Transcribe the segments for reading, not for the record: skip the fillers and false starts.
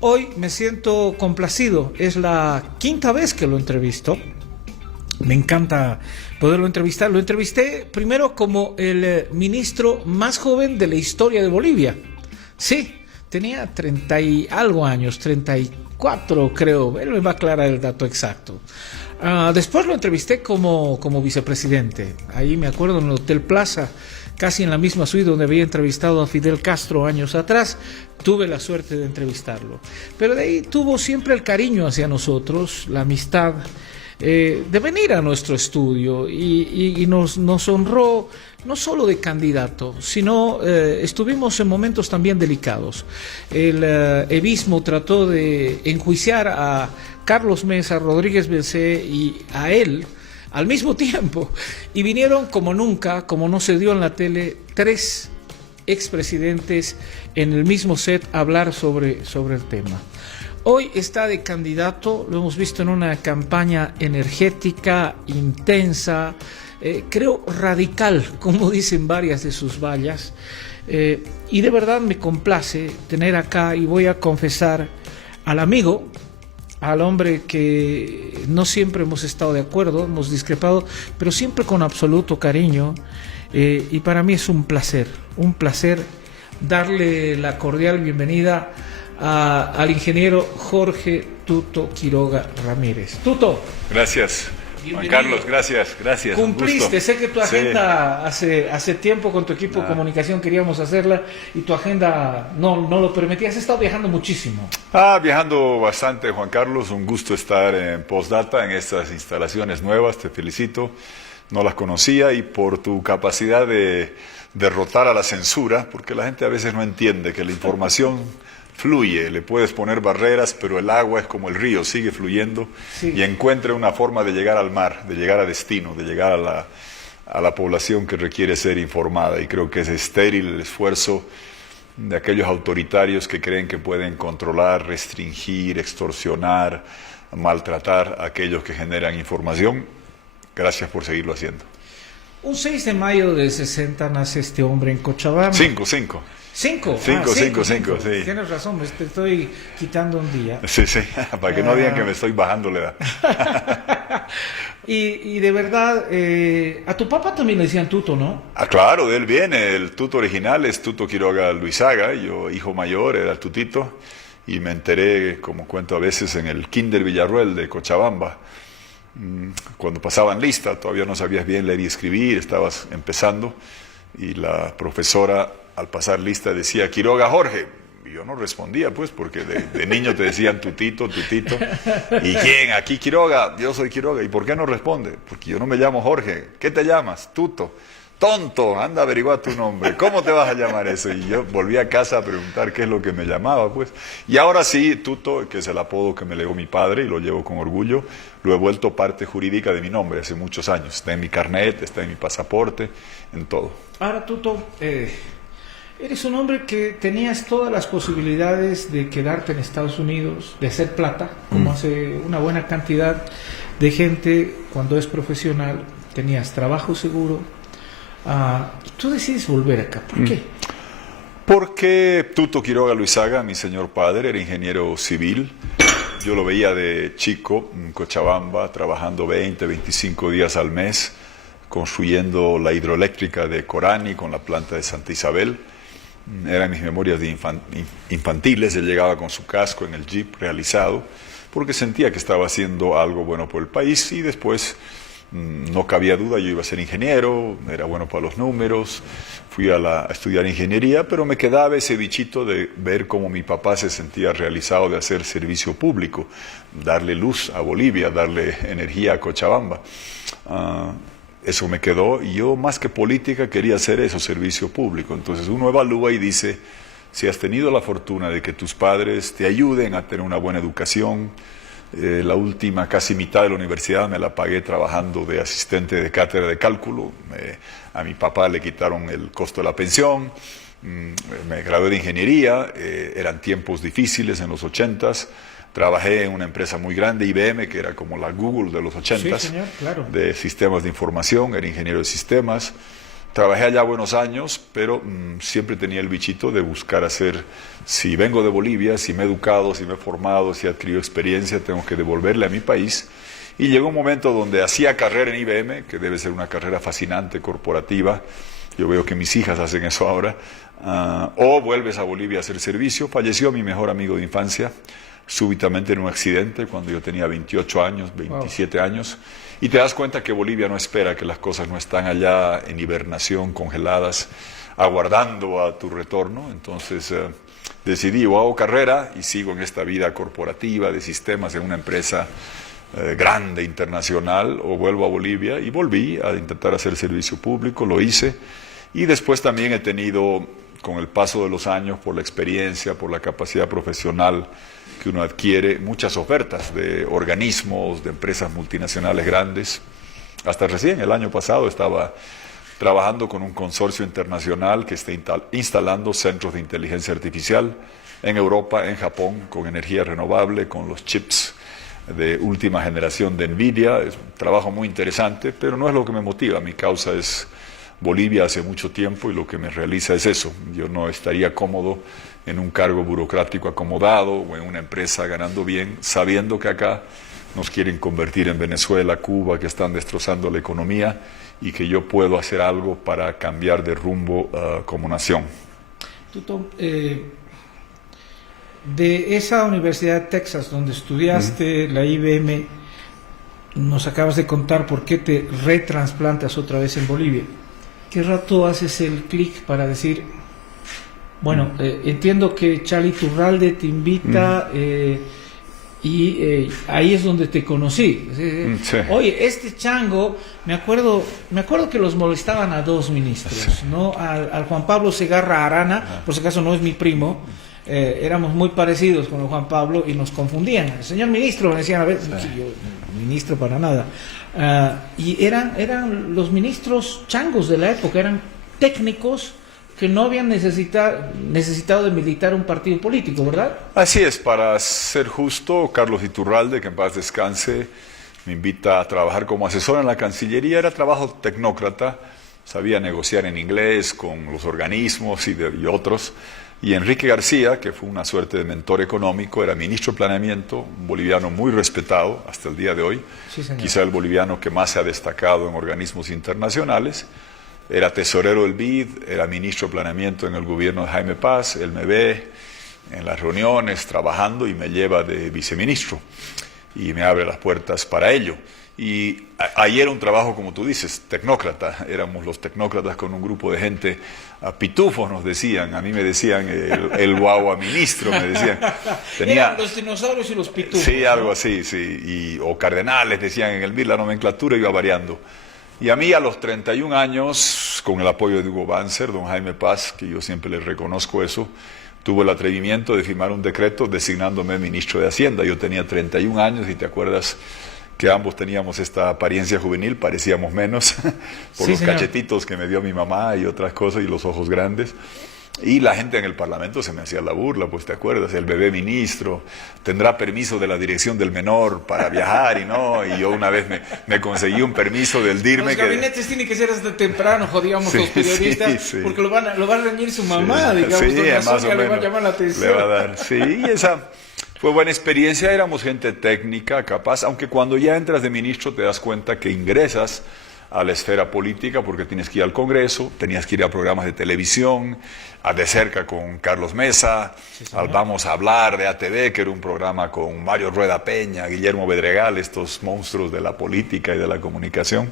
Hoy me siento complacido, es la quinta vez que lo entrevisto. Me encanta poderlo entrevistar. Lo entrevisté primero como el ministro más joven de la historia de Bolivia. Sí, tenía 30 y algo años, 34 creo, él me va a aclarar el dato exacto. Después lo entrevisté como vicepresidente. Ahí me acuerdo en el Hotel Plaza, casi en la misma suite donde había entrevistado a Fidel Castro años atrás. Tuve la suerte de entrevistarlo. Pero de ahí tuvo siempre el cariño hacia nosotros, la amistad de venir a nuestro estudio y nos honró no solo de candidato, sino estuvimos en momentos también delicados. El evismo trató de enjuiciar a Carlos Mesa, Rodríguez Belcé y a él al mismo tiempo, y vinieron como nunca, como no se dio en la tele, tres expresidentes en el mismo set a hablar sobre el tema. Hoy está de candidato, lo hemos visto en una campaña energética, intensa, creo radical, como dicen varias de sus vallas, y de verdad me complace tener acá, y voy a confesar al amigo, al hombre que no siempre hemos estado de acuerdo, hemos discrepado, pero siempre con absoluto cariño, y para mí es un placer darle la cordial bienvenida al ingeniero Jorge Tuto Quiroga Ramírez. Tuto. Gracias. Juan Carlos, gracias. Cumpliste, sé que tu agenda sí. hace tiempo con tu equipo de comunicación queríamos hacerla y tu agenda no lo permitía. Has estado viajando muchísimo. Viajando bastante, Juan Carlos. Un gusto estar en Postdata, en estas instalaciones nuevas. Te felicito. No las conocía, y por tu capacidad de derrotar a la censura, porque la gente a veces no entiende que la información fluye, le puedes poner barreras, pero el agua es como el río, sigue fluyendo, sí. Y encuentra una forma de llegar al mar, de llegar a destino, de llegar a la población que requiere ser informada. Y creo que es estéril el esfuerzo de aquellos autoritarios que creen que pueden controlar, restringir, extorsionar, maltratar a aquellos que generan información. Gracias por seguirlo haciendo. Un 6 de mayo del 60 nace este hombre en Cochabamba. Cinco, sí. Tienes razón, te estoy quitando un día. Sí, para que no digan que me estoy bajando la edad. y de verdad, a tu papá también le decían Tuto, ¿no? Claro, de él viene. El Tuto original es Tuto Quiroga Luisaga. Yo, hijo mayor, era el Tutito. Y me enteré, como cuento a veces, en el Kinder Villarruel de Cochabamba. Cuando pasaban lista, todavía no sabías bien leer y escribir, estabas empezando, y la profesora al pasar lista decía Quiroga Jorge, y yo no respondía pues, porque de niño te decían Tutito, ¿y quién? Aquí Quiroga, yo soy Quiroga. ¿Y por qué no responde? Porque yo no me llamo Jorge. ¿Qué te llamas? Tuto. Tonto, anda a averiguar tu nombre, ¿cómo te vas a llamar eso? Y yo volví a casa a preguntar qué es lo que me llamaba, pues. Y ahora sí, Tuto, que es el apodo que me legó mi padre, y lo llevo con orgullo, lo he vuelto parte jurídica de mi nombre hace muchos años. Está en mi carnet, está en mi pasaporte, en todo. Ahora, Tuto, eres un hombre que tenías todas las posibilidades de quedarte en Estados Unidos, de hacer plata, como hace una buena cantidad de gente cuando es profesional. Tenías trabajo seguro. Tú decides volver acá, ¿por qué? Porque Tuto Quiroga Luisaga, mi señor padre, era ingeniero civil. Yo lo veía de chico en Cochabamba, trabajando 20, 25 días al mes, construyendo la hidroeléctrica de Corani con la planta de Santa Isabel. Eran mis memorias de infantiles. Él llegaba con su casco en el jeep realizado, porque sentía que estaba haciendo algo bueno por el país, y después no cabía duda, yo iba a ser ingeniero, era bueno para los números, fui a estudiar ingeniería, pero me quedaba ese bichito de ver cómo mi papá se sentía realizado de hacer servicio público, darle luz a Bolivia, darle energía a Cochabamba. Eso me quedó, y yo más que política quería hacer eso, servicio público. Entonces uno evalúa y dice, si has tenido la fortuna de que tus padres te ayuden a tener una buena educación, la última casi mitad de la universidad me la pagué trabajando de asistente de cátedra de cálculo. A mi papá le quitaron el costo de la pensión. Me gradué de ingeniería. Eran tiempos difíciles en los 80s. Trabajé en una empresa muy grande, IBM, que era como la Google de los 80s, sí, señor, claro. De sistemas de información. Era ingeniero de sistemas. Trabajé allá buenos años, pero siempre tenía el bichito de buscar hacer, si vengo de Bolivia, si me he educado, si me he formado, si he adquirido experiencia, tengo que devolverle a mi país. Y llegó un momento donde hacía carrera en IBM, que debe ser una carrera fascinante, corporativa. Yo veo que mis hijas hacen eso ahora. O vuelves a Bolivia a hacer servicio. Falleció mi mejor amigo de infancia, súbitamente en un accidente, cuando yo tenía 28 años, 27 años. Y te das cuenta que Bolivia no espera, que las cosas no están allá en hibernación, congeladas, aguardando a tu retorno. Entonces decidí, o hago carrera y sigo en esta vida corporativa de sistemas en una empresa grande, internacional, o vuelvo a Bolivia, y volví a intentar hacer servicio público, lo hice, y después también he tenido, con el paso de los años, por la experiencia, por la capacidad profesional que uno adquiere, muchas ofertas de organismos, de empresas multinacionales grandes. Hasta recién, el año pasado, estaba trabajando con un consorcio internacional que está instalando centros de inteligencia artificial en Europa, en Japón, con energía renovable, con los chips de última generación de NVIDIA. Es un trabajo muy interesante, pero no es lo que me motiva. Mi causa es Bolivia hace mucho tiempo, y lo que me realiza es eso. Yo no estaría cómodo en un cargo burocrático acomodado o en una empresa ganando bien, sabiendo que acá nos quieren convertir en Venezuela, Cuba, que están destrozando la economía, y que yo puedo hacer algo para cambiar de rumbo como nación. Tuto, de esa Universidad de Texas donde estudiaste, la IBM, nos acabas de contar por qué te retransplantas otra vez en Bolivia. ¿Qué rato haces el clic para decir, bueno, entiendo que Charlie Turralde te invita y ahí es donde te conocí? Sí. Oye, este chango, me acuerdo que los molestaban a dos ministros, ¿no? Al Juan Pablo Segarra Arana, por si acaso no es mi primo. Éramos muy parecidos con el Juan Pablo y nos confundían. El señor ministro, me decían a veces, yo, ministro para nada. Y eran los ministros changos de la época, eran técnicos que no habían necesitado de militar un partido político, ¿verdad? Así es, para ser justo, Carlos Iturralde, que en paz descanse, me invita a trabajar como asesor en la Cancillería. Era trabajo tecnócrata, sabía negociar en inglés con los organismos y otros. Y Enrique García, que fue una suerte de mentor económico, era ministro de Planeamiento, un boliviano muy respetado hasta el día de hoy, sí, quizá el boliviano que más se ha destacado en organismos internacionales. Era tesorero del BID, era ministro de Planeamiento en el gobierno de Jaime Paz. Él me ve en las reuniones trabajando y me lleva de viceministro y me abre las puertas para ello. Y ahí era un trabajo, como tú dices, tecnócrata. Éramos los tecnócratas con un grupo de gente, pitufos nos decían. A mí me decían el guagua ministro, me decían. Eran los dinosaurios y los pitufos. Sí, algo así, sí. O cardenales, decían en el BID. La nomenclatura iba variando. Y a mí, a los 31 años, con el apoyo de Hugo Banzer, don Jaime Paz, que yo siempre le reconozco eso, tuvo el atrevimiento de firmar un decreto designándome ministro de Hacienda. Yo tenía 31 años y te acuerdas que ambos teníamos esta apariencia juvenil, parecíamos menos, por sí, los señor. cachetitos que me dio mi mamá y otras cosas, y los ojos grandes. Y la gente en el Parlamento se me hacía la burla, pues te acuerdas, el bebé ministro, tendrá permiso de la dirección del menor para viajar, y yo una vez me conseguí un permiso del DIRME. Los gabinetes tienen que ser hasta temprano, jodíamos Sí, los periodistas, sí. porque lo va a reñir su mamá, digamos, Sí, doña más o Sonia le va a menos llamar la atención. le va a dar, sí, y esa fue buena experiencia. Éramos gente técnica, capaz, aunque cuando ya entras de ministro te das cuenta que ingresas a la esfera política porque tienes que ir al Congreso, tenías que ir a programas de televisión, de cerca con Carlos Mesa, al Vamos a Hablar de ATV, que era un programa con Mario Rueda Peña, Guillermo Bedregal, estos monstruos de la política y de la comunicación.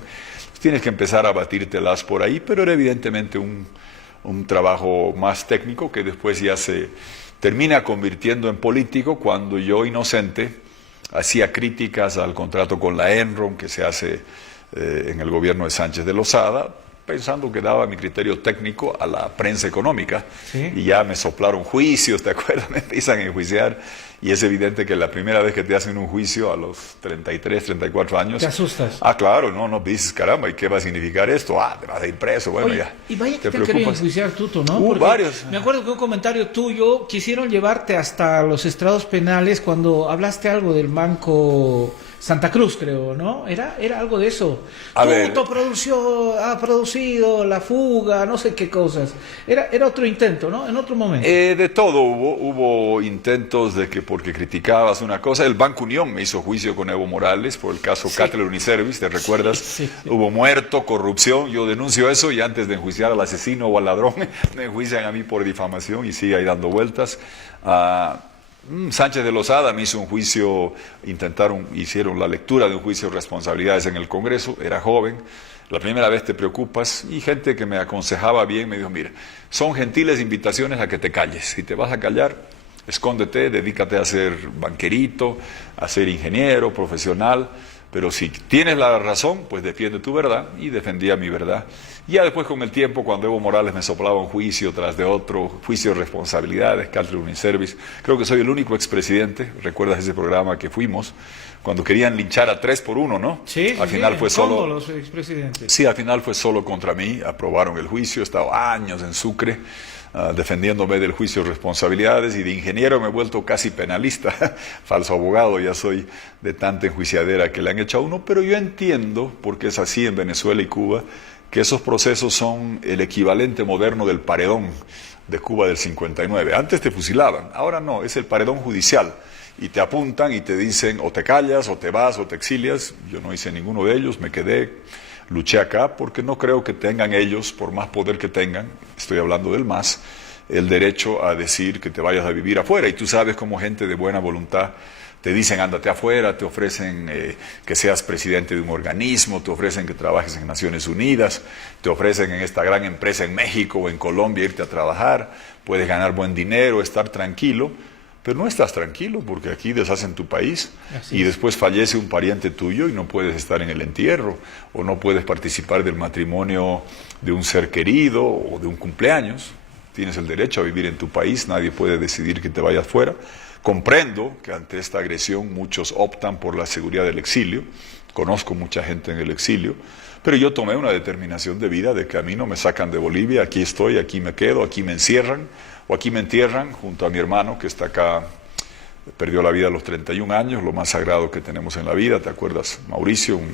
Tienes que empezar a batírtelas por ahí, pero era evidentemente un trabajo más técnico que después ya se termina convirtiendo en político cuando yo, inocente, hacía críticas al contrato con la Enron que se hace en el gobierno de Sánchez de Lozada, pensando que daba mi criterio técnico a la prensa económica. ¿Sí? Y ya me soplaron juicios, ¿te acuerdas? Me empiezan a enjuiciar Y es evidente que la primera vez que te hacen un juicio a los 33, 34 años... Te asustas. Ah, claro, no dices, caramba, ¿y qué va a significar esto? Ah, te vas a ir preso, bueno, Oye, ya. Y vaya que te preocupas. querían enjuiciar, Tuto, ¿no? Porque Varios. me acuerdo que un comentario tuyo quisieron llevarte hasta los estrados penales cuando hablaste algo del Banco Santa Cruz, creo, ¿no? Era algo de eso. Tuto ha producido la fuga, no sé qué cosas. Era otro intento, ¿no? En otro momento. De todo hubo intentos de que porque criticabas una cosa, el Banco Unión me hizo juicio con Evo Morales por el caso Cattler Uniservice, ¿te recuerdas? Sí. Hubo muerto, corrupción, yo denuncio eso y antes de enjuiciar al asesino o al ladrón, me enjuician a mí por difamación y sigue ahí dando vueltas. Sánchez de Lozada me hizo un juicio, hicieron la lectura de un juicio de responsabilidades en el Congreso, era joven, la primera vez te preocupas, y gente que me aconsejaba bien me dijo, mira, son gentiles invitaciones a que te calles, si te vas a callar, escóndete, dedícate a ser banquerito, a ser ingeniero, profesional, pero si tienes la razón, pues defiende tu verdad, y defendía mi verdad. Y ya después con el tiempo, cuando Evo Morales me soplaba un juicio tras de otro, juicio de responsabilidades, Cattler Uniservice, creo que soy el único expresidente, ¿recuerdas ese programa que fuimos? Cuando querían linchar a 3 por 1, ¿no? Sí, al final fue solo los expresidentes. Sí, al final fue solo contra mí, aprobaron el juicio, he estado años en Sucre, defendiéndome del juicio de responsabilidades, y de ingeniero me he vuelto casi penalista, falso abogado, ya soy de tanta enjuiciadera que le han hecho a uno, pero yo entiendo, porque es así en Venezuela y Cuba, que esos procesos son el equivalente moderno del paredón de Cuba del 59. Antes te fusilaban, ahora no, es el paredón judicial, y te apuntan y te dicen o te callas, o te vas, o te exilias. Yo no hice ninguno de ellos, me quedé, luché acá, porque no creo que tengan ellos, por más poder que tengan, estoy hablando del MAS, el derecho a decir que te vayas a vivir afuera. Y tú sabes cómo gente de buena voluntad te dicen ándate afuera, te ofrecen que seas presidente de un organismo, te ofrecen que trabajes en Naciones Unidas, te ofrecen en esta gran empresa en México o en Colombia irte a trabajar, puedes ganar buen dinero, estar tranquilo, pero no estás tranquilo porque aquí deshacen tu país y después fallece un pariente tuyo y no puedes estar en el entierro o no puedes participar del matrimonio de un ser querido o de un cumpleaños. Tienes el derecho a vivir en tu país, nadie puede decidir que te vayas fuera. Comprendo que ante esta agresión muchos optan por la seguridad del exilio, conozco mucha gente en el exilio, pero yo tomé una determinación de vida de que a mí no me sacan de Bolivia, aquí estoy, aquí me quedo, aquí me encierran, o aquí me entierran junto a mi hermano que está acá, perdió la vida a los 31 años, lo más sagrado que tenemos en la vida, ¿te acuerdas? Mauricio, un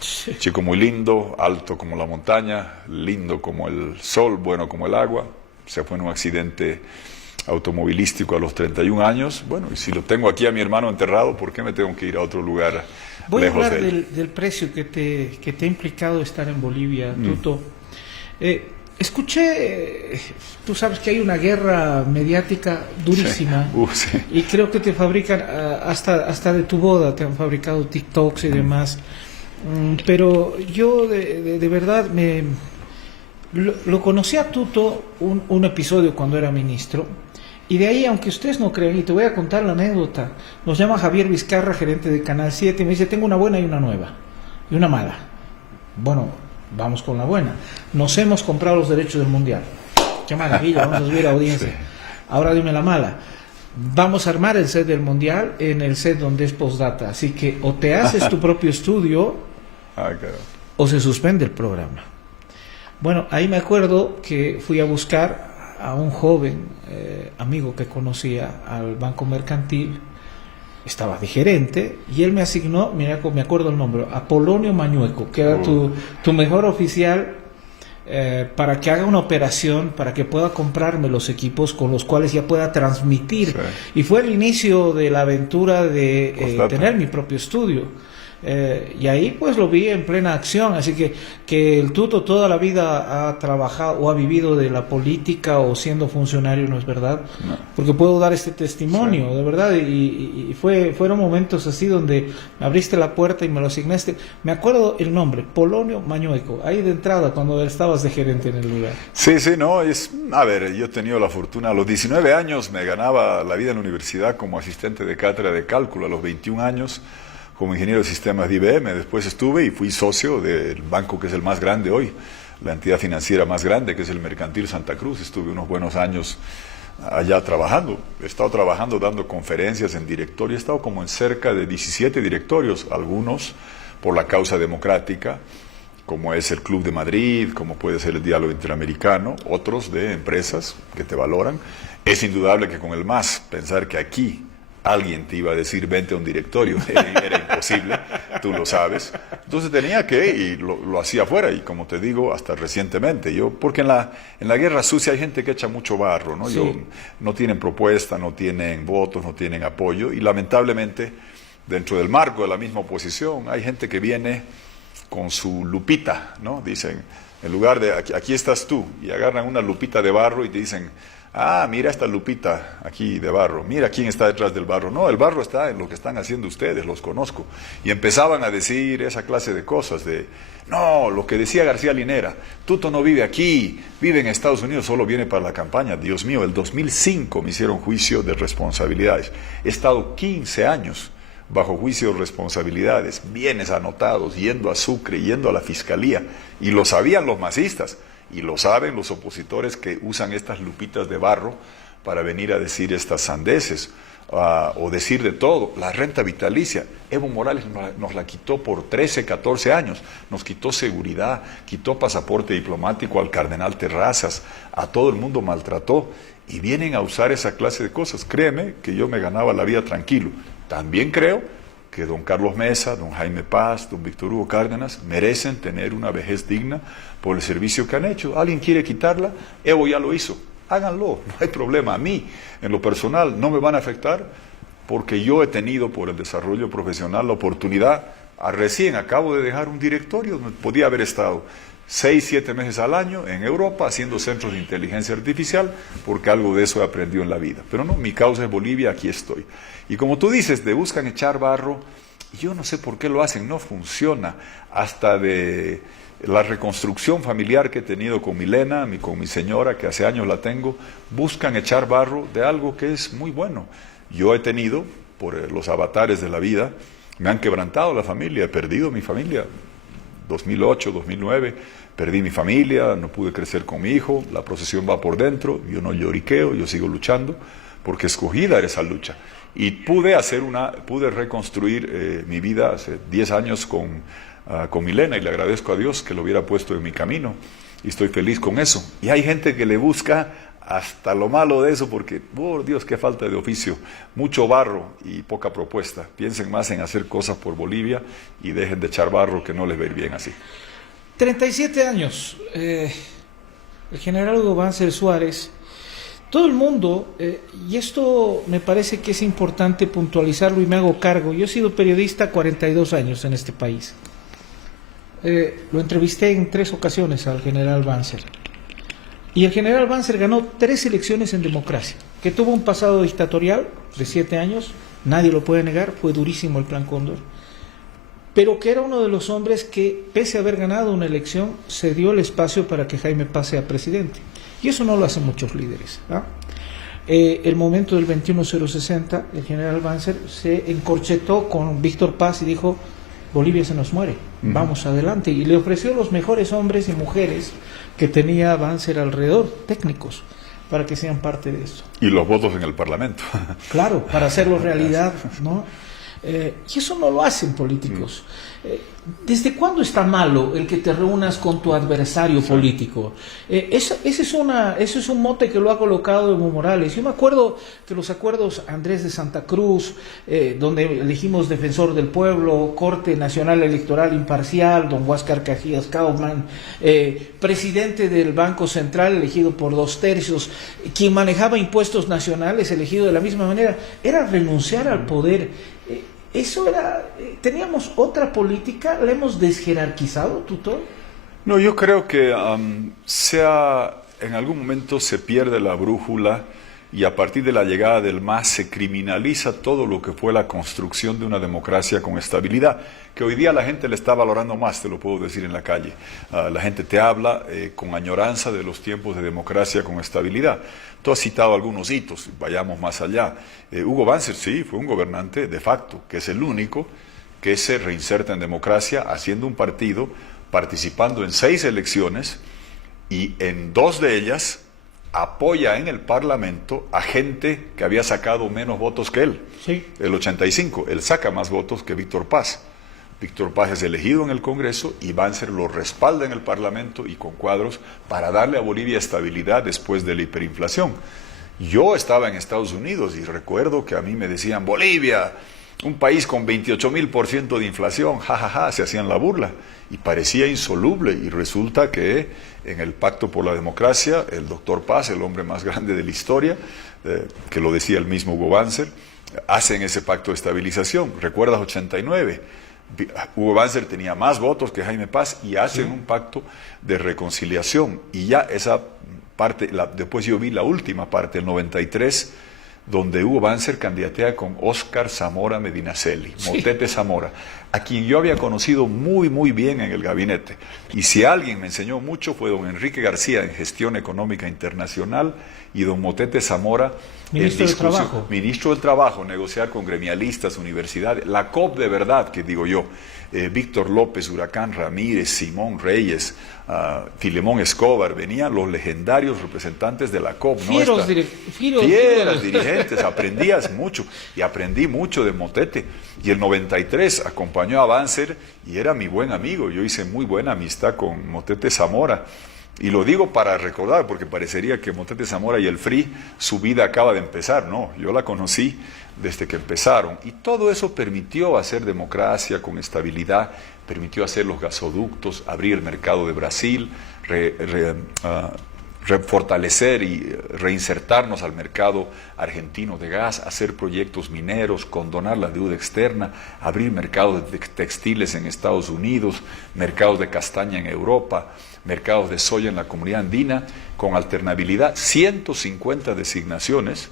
chico muy lindo, alto como la montaña, lindo como el sol, bueno como el agua, se fue en un accidente automovilístico a los 31 años. Bueno, y si lo tengo aquí a mi hermano enterrado, ¿por qué me tengo que ir a otro lugar Voy lejos a hablar de él? del precio que te ha implicado estar en Bolivia, Tuto. Escuché, tú sabes que hay una guerra mediática durísima, Sí. y creo que te fabrican, hasta de tu boda te han fabricado TikToks y demás, pero yo de verdad lo conocí a Tuto un episodio cuando era ministro, y de ahí, aunque ustedes no crean, y te voy a contar la anécdota, nos llama Javier Vizcarra, gerente de Canal 7, y me dice, tengo una buena y una nueva, y una mala. Bueno, vamos con la buena. Nos hemos comprado los derechos del Mundial. Qué maravilla, vamos a subir a audiencia. Sí. Ahora dime la mala. Vamos a armar el set del Mundial en el set donde es postdata, así que o te haces tu propio estudio o se suspende el programa. Bueno, ahí me acuerdo que fui a buscar a un joven amigo que conocía al Banco Mercantil, estaba de gerente, y él me asignó, mira, me acuerdo el nombre, Apolonio Mañueco, que era tu mejor oficial, para que haga una operación, para que pueda comprarme los equipos con los cuales ya pueda transmitir. Sí. Y fue el inicio de la aventura de tener mi propio estudio. Y ahí pues lo vi en plena acción, así que el Tuto toda la vida ha trabajado o ha vivido de la política o siendo funcionario, ¿no es verdad? No. Porque puedo dar este testimonio, sí. De verdad, y fueron momentos así donde me abriste la puerta y me lo asignaste. Me acuerdo el nombre, Polonio Mañueco, ahí de entrada cuando estabas de gerente en el lugar. Sí, no, a ver, yo he tenido la fortuna, a los 19 años me ganaba la vida en la universidad como asistente de cátedra de cálculo, a los 21 años como ingeniero de sistemas de IBM, después estuve y fui socio del banco que es el más grande hoy, la entidad financiera más grande, que es el Mercantil Santa Cruz. Estuve unos buenos años allá trabajando. He estado trabajando dando conferencias en directorio, he estado como en cerca de 17 directorios, algunos por la causa democrática, como es el Club de Madrid, como puede ser el Diálogo Interamericano, otros de empresas que te valoran. Es indudable que con el MAS, pensar que aquí alguien te iba a decir vente a un directorio, era imposible, tú lo sabes. Entonces tenía que, y lo hacía afuera, y como te digo, hasta recientemente. Porque en la guerra sucia hay gente que echa mucho barro, ¿no? Sí. No tienen propuesta, no tienen votos, no tienen apoyo, y lamentablemente, dentro del marco de la misma oposición, hay gente que viene con su lupita, ¿no? Dicen, en lugar de aquí estás tú, y agarran una lupita de barro y te dicen, ah, mira esta lupita aquí de barro, mira quién está detrás del barro. No, el barro está en lo que están haciendo ustedes, los conozco. Y empezaban a decir esa clase de cosas, no, lo que decía García Linera, Tuto no vive aquí, vive en Estados Unidos, solo viene para la campaña. Dios mío, el 2005 me hicieron juicio de responsabilidades. He estado 15 años bajo juicio de responsabilidades, bienes anotados, yendo a Sucre, yendo a la fiscalía, y lo sabían los masistas. Y lo saben los opositores que usan estas lupitas de barro para venir a decir estas sandeces, o decir de todo. La renta vitalicia, Evo Morales nos la quitó por 13, 14 años, nos quitó seguridad, quitó pasaporte diplomático al cardenal Terrazas, a todo el mundo maltrató, y vienen a usar esa clase de cosas. Créeme que yo me ganaba la vida tranquilo. También creo que don Carlos Mesa, don Jaime Paz, don Víctor Hugo Cárdenas merecen tener una vejez digna por el servicio que han hecho. ¿Alguien quiere quitarla? Evo ya lo hizo. Háganlo, no hay problema. A mí, en lo personal, no me van a afectar porque yo he tenido por el desarrollo profesional la oportunidad, recién acabo de dejar un directorio donde podía haber estado 6, 7 meses al año en Europa haciendo centros de inteligencia artificial, porque algo de eso he aprendido en la vida. Pero no, mi causa es Bolivia, aquí estoy. Y como tú dices, buscan echar barro, yo no sé por qué lo hacen, no funciona. Hasta de la reconstrucción familiar que he tenido con Milena, con mi señora, que hace años la tengo, buscan echar barro de algo que es muy bueno. Yo he tenido, por los avatares de la vida, me han quebrantado la familia, he perdido mi familia. 2008, 2009, perdí mi familia, no pude crecer con mi hijo, la procesión va por dentro, yo no lloriqueo, yo sigo luchando, porque escogí dar esa lucha. Y pude reconstruir mi vida hace 10 años con Milena, y le agradezco a Dios que lo hubiera puesto en mi camino, y estoy feliz con eso. Y hay gente que le busca hasta lo malo de eso, porque, por Dios, qué falta de oficio, mucho barro y poca propuesta. Piensen más en hacer cosas por Bolivia y dejen de echar barro, que no les va a ir bien así. 37 años, el general Hugo Banzer Suárez, todo el mundo, y esto me parece que es importante puntualizarlo y me hago cargo, yo he sido periodista 42 años en este país. Lo entrevisté en 3 ocasiones al general Banzer. Y el general Banzer ganó 3 elecciones en democracia, que tuvo un pasado dictatorial de 7 años, nadie lo puede negar, fue durísimo el Plan Cóndor, pero que era uno de los hombres que, pese a haber ganado una elección, se dio el espacio para que Jaime Paz sea presidente. Y eso no lo hacen muchos líderes, ¿no? El momento del 21060, el general Banzer se encorchetó con Víctor Paz y dijo, Bolivia se nos muere, vamos adelante. Y le ofreció los mejores hombres y mujeres que tenía Banzer alrededor, técnicos, para que sean parte de esto. Y los votos en el Parlamento. Claro, para hacerlo realidad, ¿no? Y eso no lo hacen políticos. ¿Desde cuándo está malo el que te reúnas con tu adversario político? Ese es un mote que lo ha colocado Evo Morales. Yo me acuerdo que los acuerdos Andrés de Santa Cruz, donde elegimos defensor del pueblo, Corte Nacional Electoral Imparcial, don Huáscar Cajías Kauman, presidente del Banco Central elegido por 2/3, quien manejaba impuestos nacionales elegido de la misma manera, era renunciar al poder. Eso era, teníamos otra política, la hemos desjerarquizado, Tutor. No, yo creo que en algún momento se pierde la brújula y a partir de la llegada del MAS se criminaliza todo lo que fue la construcción de una democracia con estabilidad, que hoy día la gente le está valorando más, te lo puedo decir en la calle. La gente te habla con añoranza de los tiempos de democracia con estabilidad. Tú has citado algunos hitos, vayamos más allá. Hugo Banzer, sí, fue un gobernante de facto, que es el único que se reinserta en democracia haciendo un partido, participando en 6 elecciones y en 2 de ellas apoya en el Parlamento a gente que había sacado menos votos que él. Sí. El 85, él saca más votos que Víctor Paz. Víctor Paz es elegido en el Congreso y Banzer lo respalda en el Parlamento y con cuadros para darle a Bolivia estabilidad después de la hiperinflación. Yo estaba en Estados Unidos y recuerdo que a mí me decían, Bolivia, un país con 28.000% de inflación, jajaja, se hacían la burla y parecía insoluble, y resulta que en el Pacto por la Democracia, el doctor Paz, el hombre más grande de la historia, que lo decía el mismo Hugo Banzer, hacen ese pacto de estabilización. ¿Recuerdas 89? Hugo Banzer tenía más votos que Jaime Paz y hacen un pacto de reconciliación, y ya esa parte, después yo vi la última parte, el 93, donde Hugo Banzer candidatea con Óscar Zamora Medinaceli, Motete Zamora, a quien yo había conocido muy, muy bien en el gabinete. Y si alguien me enseñó mucho fue don Enrique García en Gestión Económica Internacional y don Motete Zamora, ministro del Trabajo. Ministro del Trabajo, negociar con gremialistas, universidades, la COP de verdad, que digo yo, Víctor López, Huracán Ramírez, Simón Reyes, Filemón Escobar, venían los legendarios representantes de la COP. Fieros dirigentes, aprendías mucho, y aprendí mucho de Motete. Y el 93 acompañó a Banzer y era mi buen amigo, yo hice muy buena amistad con Motete Zamora. Y lo digo para recordar, porque parecería que Motete Zamora y el FRI, su vida acaba de empezar. No, yo la conocí desde que empezaron. Y todo eso permitió hacer democracia con estabilidad, permitió hacer los gasoductos, abrir el mercado de Brasil, fortalecer y reinsertarnos al mercado argentino de gas, hacer proyectos mineros, condonar la deuda externa, abrir mercados de textiles en Estados Unidos, mercados de castaña en Europa, mercados de soya en la comunidad andina, con alternabilidad. 150 designaciones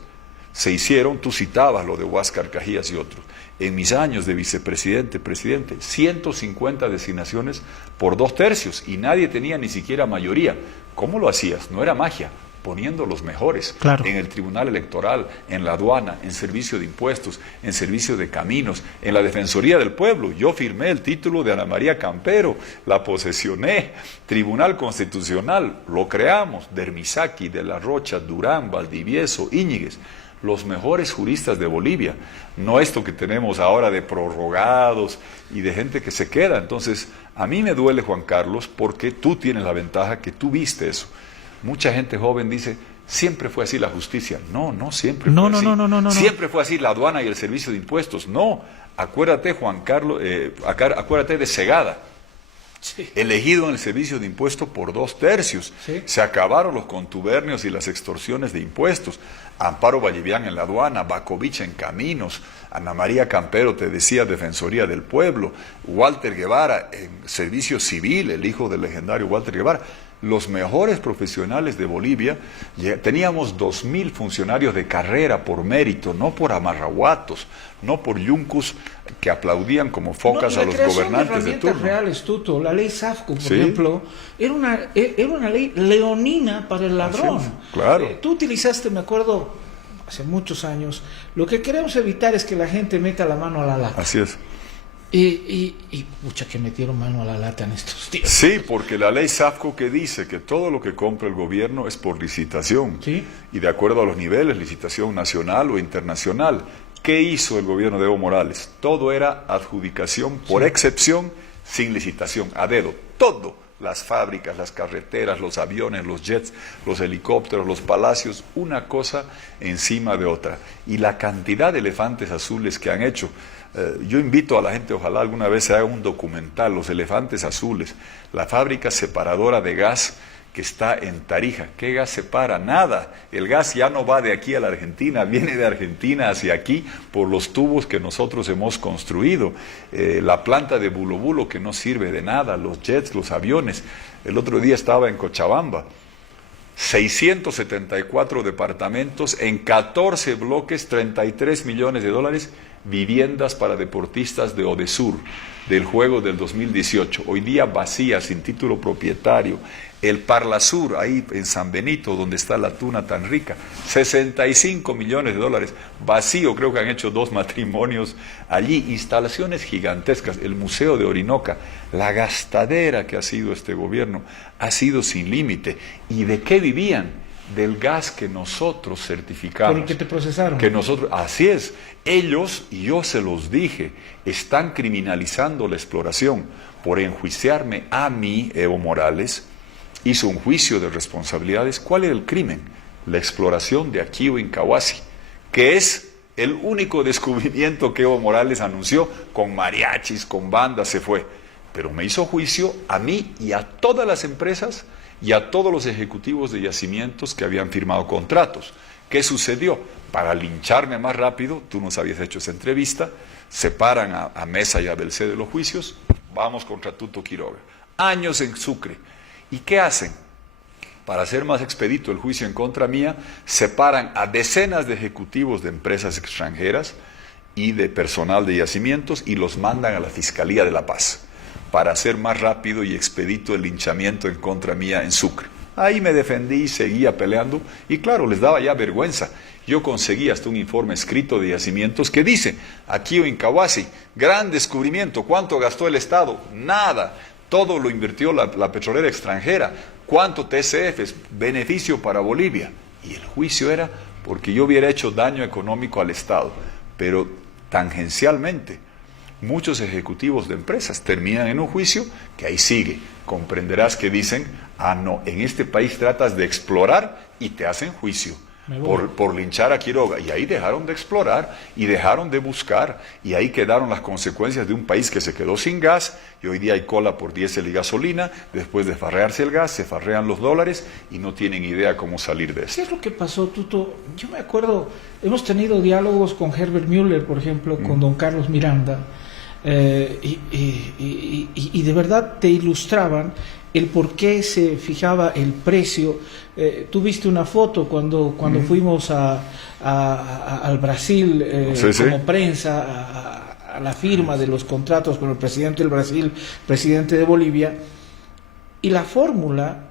se hicieron, tú citabas lo de Huáscar Cajías y otros. En mis años de vicepresidente, presidente, 150 designaciones por 2/3 y nadie tenía ni siquiera mayoría. ¿Cómo lo hacías? No era magia, poniendo los mejores en el Tribunal Electoral, en la aduana, en servicio de impuestos, en servicio de caminos, en la Defensoría del Pueblo. Yo firmé el título de Ana María Campero, la posesioné. Tribunal Constitucional, lo creamos, Dermisaki, De la Rocha, Durán, Valdivieso, Íñiguez, los mejores juristas de Bolivia, no esto que tenemos ahora de prorrogados y de gente que se queda. Entonces, a mí me duele, Juan Carlos, porque tú tienes la ventaja que tú viste eso. Mucha gente joven dice, siempre fue así la justicia. No, no siempre fue así. No. Siempre fue así la aduana y el servicio de impuestos. No, acuérdate, Juan Carlos, acuérdate de Segada. Sí. Elegido en el servicio de impuestos por 2/3. Sí. Se acabaron los contubernios y las extorsiones de impuestos. Amparo Vallivian en la aduana, Bacovich en caminos, Ana María Campero, te decía, Defensoría del Pueblo, Walter Guevara en servicio civil, el hijo del legendario Walter Guevara. Los mejores profesionales de Bolivia, teníamos 2.000 funcionarios de carrera por mérito, no por amarrahuatos, no por yuncus que aplaudían como focas a los gobernantes de turno. Reales, Tuto, la ley Safco, por ejemplo, era una ley leonina para el ladrón. Claro. Tú utilizaste, me acuerdo, hace muchos años, lo que queremos evitar es que la gente meta la mano a la lata. Así es. Y pucha, que metieron mano a la lata en estos días. Sí, porque la ley Safco que dice que todo lo que compra el gobierno es por licitación. ¿Sí? Y de acuerdo a los niveles, licitación nacional o internacional. ¿Qué hizo el gobierno de Evo Morales? Todo era adjudicación por excepción, sin licitación, a dedo, todo. Las fábricas, las carreteras, los aviones, los jets, los helicópteros, los palacios, una cosa encima de otra. Y la cantidad de elefantes azules que han hecho. Yo invito a la gente, ojalá alguna vez se haga un documental, Los Elefantes Azules, la fábrica separadora de gas que está en Tarija. ¿Qué gas separa? Nada. El gas ya no va de aquí a la Argentina, viene de Argentina hacia aquí por los tubos que nosotros hemos construido. La planta de Bulo Bulo que no sirve de nada, los jets, los aviones. El otro día estaba en Cochabamba. 674 departamentos en 14 bloques, 33 millones de dólares, viviendas para deportistas de Odesur, del juego del 2018, hoy día vacías, sin título propietario. El Parlasur, ahí en San Benito, donde está la tuna tan rica, 65 millones de dólares, vacío, creo que han hecho 2 matrimonios allí, instalaciones gigantescas, el Museo de Orinoca. La gastadera que ha sido este gobierno ha sido sin límite. ¿Y de qué vivían? del gas que nosotros certificamos. Por el que te procesaron. Que nosotros, así es. Ellos, y yo se los dije, están criminalizando la exploración por enjuiciarme a mí, Evo Morales. Hizo un juicio de responsabilidades. ¿Cuál era el crimen? La exploración de Aquio Incahuasi, que es el único descubrimiento que Evo Morales anunció, con mariachis, con bandas, se fue. Pero me hizo juicio a mí y a todas las empresas y a todos los ejecutivos de yacimientos que habían firmado contratos. ¿Qué sucedió? Para lincharme más rápido, tú nos habías hecho esa entrevista, se paran a Mesa y a Belcé de los juicios, vamos contra Tuto Quiroga. Años en Sucre. ¿Y qué hacen? Para hacer más expedito el juicio en contra mía, separan a decenas de ejecutivos de empresas extranjeras y de personal de yacimientos y los mandan a la Fiscalía de La Paz para hacer más rápido y expedito el linchamiento en contra mía en Sucre. Ahí me defendí y seguía peleando, y claro, les daba ya vergüenza. Yo conseguí hasta un informe escrito de yacimientos que dice, Aquio Incahuasi, gran descubrimiento, ¿cuánto gastó el Estado? Nada, todo lo invirtió la petrolera extranjera. ¿Cuánto TCFs? Beneficio para Bolivia. Y el juicio era porque yo hubiera hecho daño económico al Estado, pero tangencialmente. Muchos ejecutivos de empresas terminan en un juicio que ahí sigue. Comprenderás que dicen, no, en este país tratas de explorar y te hacen juicio por linchar a Quiroga. Y ahí dejaron de explorar y dejaron de buscar, y ahí quedaron las consecuencias de un país que se quedó sin gas, y hoy día hay cola por diésel y gasolina. Después de farrearse el gas, se farrean los dólares y no tienen idea cómo salir de esto. ¿Qué es lo que pasó, Tuto? Yo me acuerdo, hemos tenido diálogos con Herbert Müller, por ejemplo, con don Carlos Miranda, y de verdad te ilustraban el por qué se fijaba el precio. Tú viste una foto cuando fuimos al Brasil como prensa a la firma de los contratos con el presidente del Brasil, presidente de Bolivia, y la fórmula,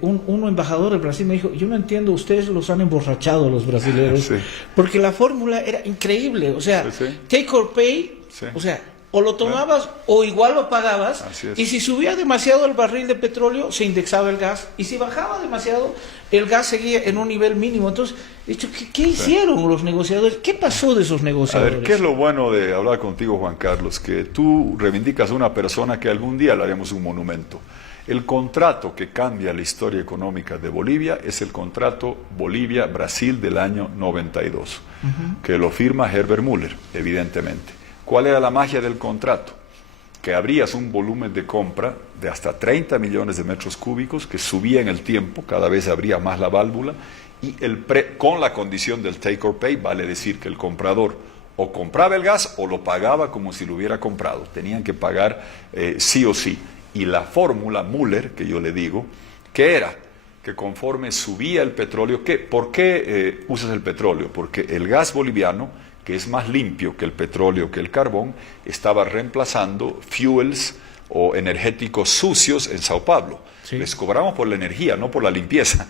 un embajador del Brasil me dijo, yo no entiendo, ustedes los han emborrachado los brasileños, porque la fórmula era increíble, o sea, take or pay, o sea, o lo tomabas o igual lo pagabas, y si subía demasiado el barril de petróleo se indexaba el gas, y si bajaba demasiado el gas seguía en un nivel mínimo. Entonces, ¿qué hicieron los negociadores? ¿Qué pasó de esos negociadores? A ver, ¿qué es lo bueno de hablar contigo, Juan Carlos? Que tú reivindicas a una persona que algún día le haremos un monumento. El contrato que cambia la historia económica de Bolivia es el contrato Bolivia-Brasil del año 92, que lo firma Herbert Müller, evidentemente. ¿Cuál era la magia del contrato? Que abrías un volumen de compra de hasta 30 millones de metros cúbicos, que subía en el tiempo, cada vez abría más la válvula, y con la condición del take or pay, vale decir que el comprador o compraba el gas o lo pagaba como si lo hubiera comprado. Tenían que pagar sí o sí. Y la fórmula Müller, que yo le digo, que era que conforme subía el petróleo, ¿por qué usas el petróleo? Porque el gas boliviano, que es más limpio que el petróleo, que el carbón, estaba reemplazando fuels o energéticos sucios en Sao Paulo. Les cobramos por la energía, no por la limpieza,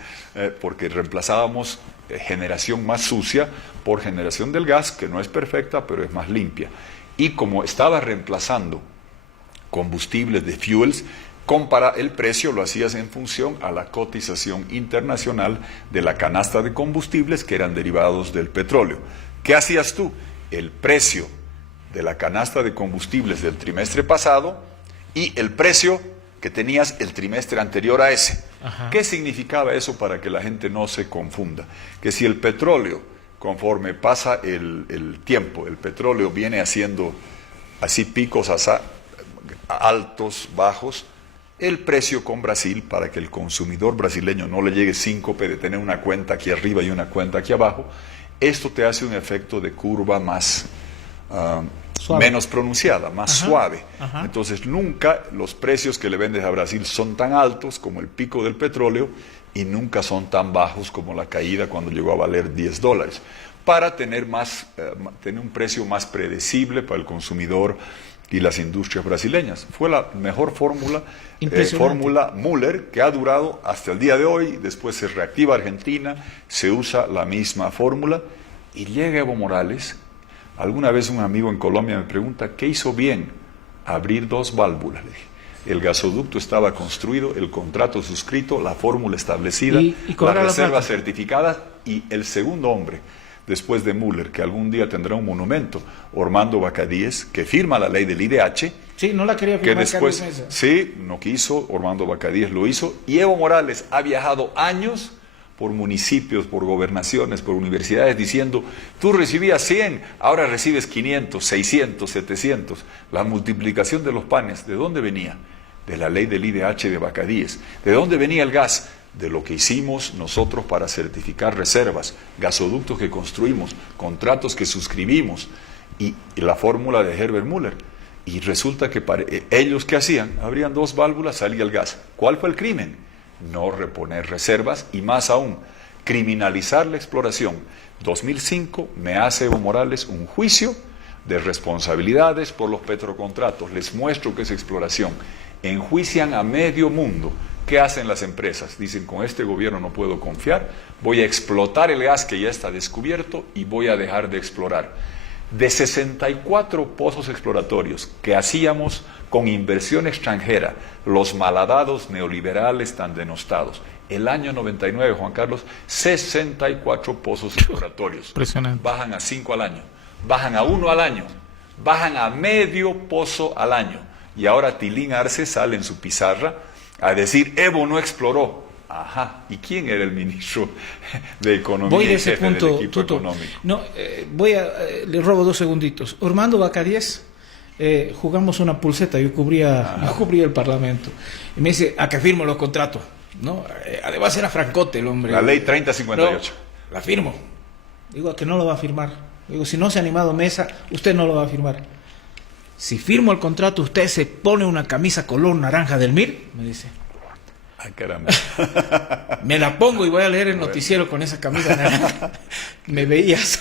porque reemplazábamos generación más sucia por generación del gas, que no es perfecta, pero es más limpia. Y como estaba reemplazando combustibles de fuels, el precio lo hacías en función a la cotización internacional de la canasta de combustibles que eran derivados del petróleo. ¿Qué hacías tú? El precio de la canasta de combustibles del trimestre pasado y el precio que tenías el trimestre anterior a ese. ¿Qué significaba eso para que la gente no se confunda? Que si el petróleo, conforme pasa el tiempo, el petróleo viene haciendo así picos altos, bajos, el precio con Brasil, para que el consumidor brasileño no le llegue síncope de tener una cuenta aquí arriba y una cuenta aquí abajo, esto te hace un efecto de curva más menos pronunciada, más suave. Entonces nunca los precios que le vendes a Brasil son tan altos como el pico del petróleo y nunca son tan bajos como la caída cuando llegó a valer $10, para tener un precio más predecible para el consumidor y las industrias brasileñas. Fue la mejor fórmula Müller, que ha durado hasta el día de hoy. Después se reactiva Argentina, se usa la misma fórmula y llega Evo Morales. Alguna vez un amigo en Colombia me pregunta, ¿qué hizo bien? Abrir 2 válvulas. Le dije, el gasoducto estaba construido, el contrato suscrito, la fórmula establecida, las reservas certificadas, y el segundo hombre, después de Müller, que algún día tendrá un monumento, Ormando Bacadíes, que firma la ley del IDH. Sí, no la quería firmar, que después, sí, no quiso, Ormando Bacadíes lo hizo, y Evo Morales ha viajado años por municipios, por gobernaciones, por universidades, diciendo, tú recibías 100, ahora recibes 500, 600, 700. La multiplicación de los panes, ¿de dónde venía? De la ley del IDH de Bacadíes. ¿De dónde venía el gas? De lo que hicimos nosotros para certificar reservas, gasoductos que construimos, contratos que suscribimos, y la fórmula de Herbert Müller. Y resulta que ellos, ¿qué hacían? Abrían 2 válvulas, salía el gas. ¿Cuál fue el crimen? No reponer reservas, y más aún, criminalizar la exploración. 2005 me hace Evo Morales un juicio de responsabilidades por los petrocontratos. Les muestro que es exploración. Enjuician a medio mundo. ¿Qué hacen las empresas? Dicen, con este gobierno no puedo confiar, voy a explotar el gas que ya está descubierto y voy a dejar de explorar. De 64 pozos exploratorios que hacíamos con inversión extranjera, los malhadados neoliberales tan denostados, el año 99, Juan Carlos, 64 pozos exploratorios. Impresionante. Bajan a 5 al año, bajan a 1 al año, bajan a medio pozo al año. Y ahora Tilín Arce sale en su pizarra a decir, Evo no exploró. Ajá, ¿y quién era el ministro de Economía? Voy de ese punto, del equipo Tuto. Económico? No, le robo 2 segunditos. Ormando Bacadíes, jugamos una pulseta, yo cubría el Parlamento. Y me dice, ¿a qué firmo los contratos? ¿No? Además era francote el hombre. La ley 3058. No, la firmo. Digo, ¿a que no lo va a firmar? Digo, si no se ha animado Mesa, usted no lo va a firmar. Si firmo el contrato, usted se pone una camisa color naranja del MIR, me dice. Ay, caramba. Me la pongo y voy a leer el noticiero con esa camisa naranja. Me veías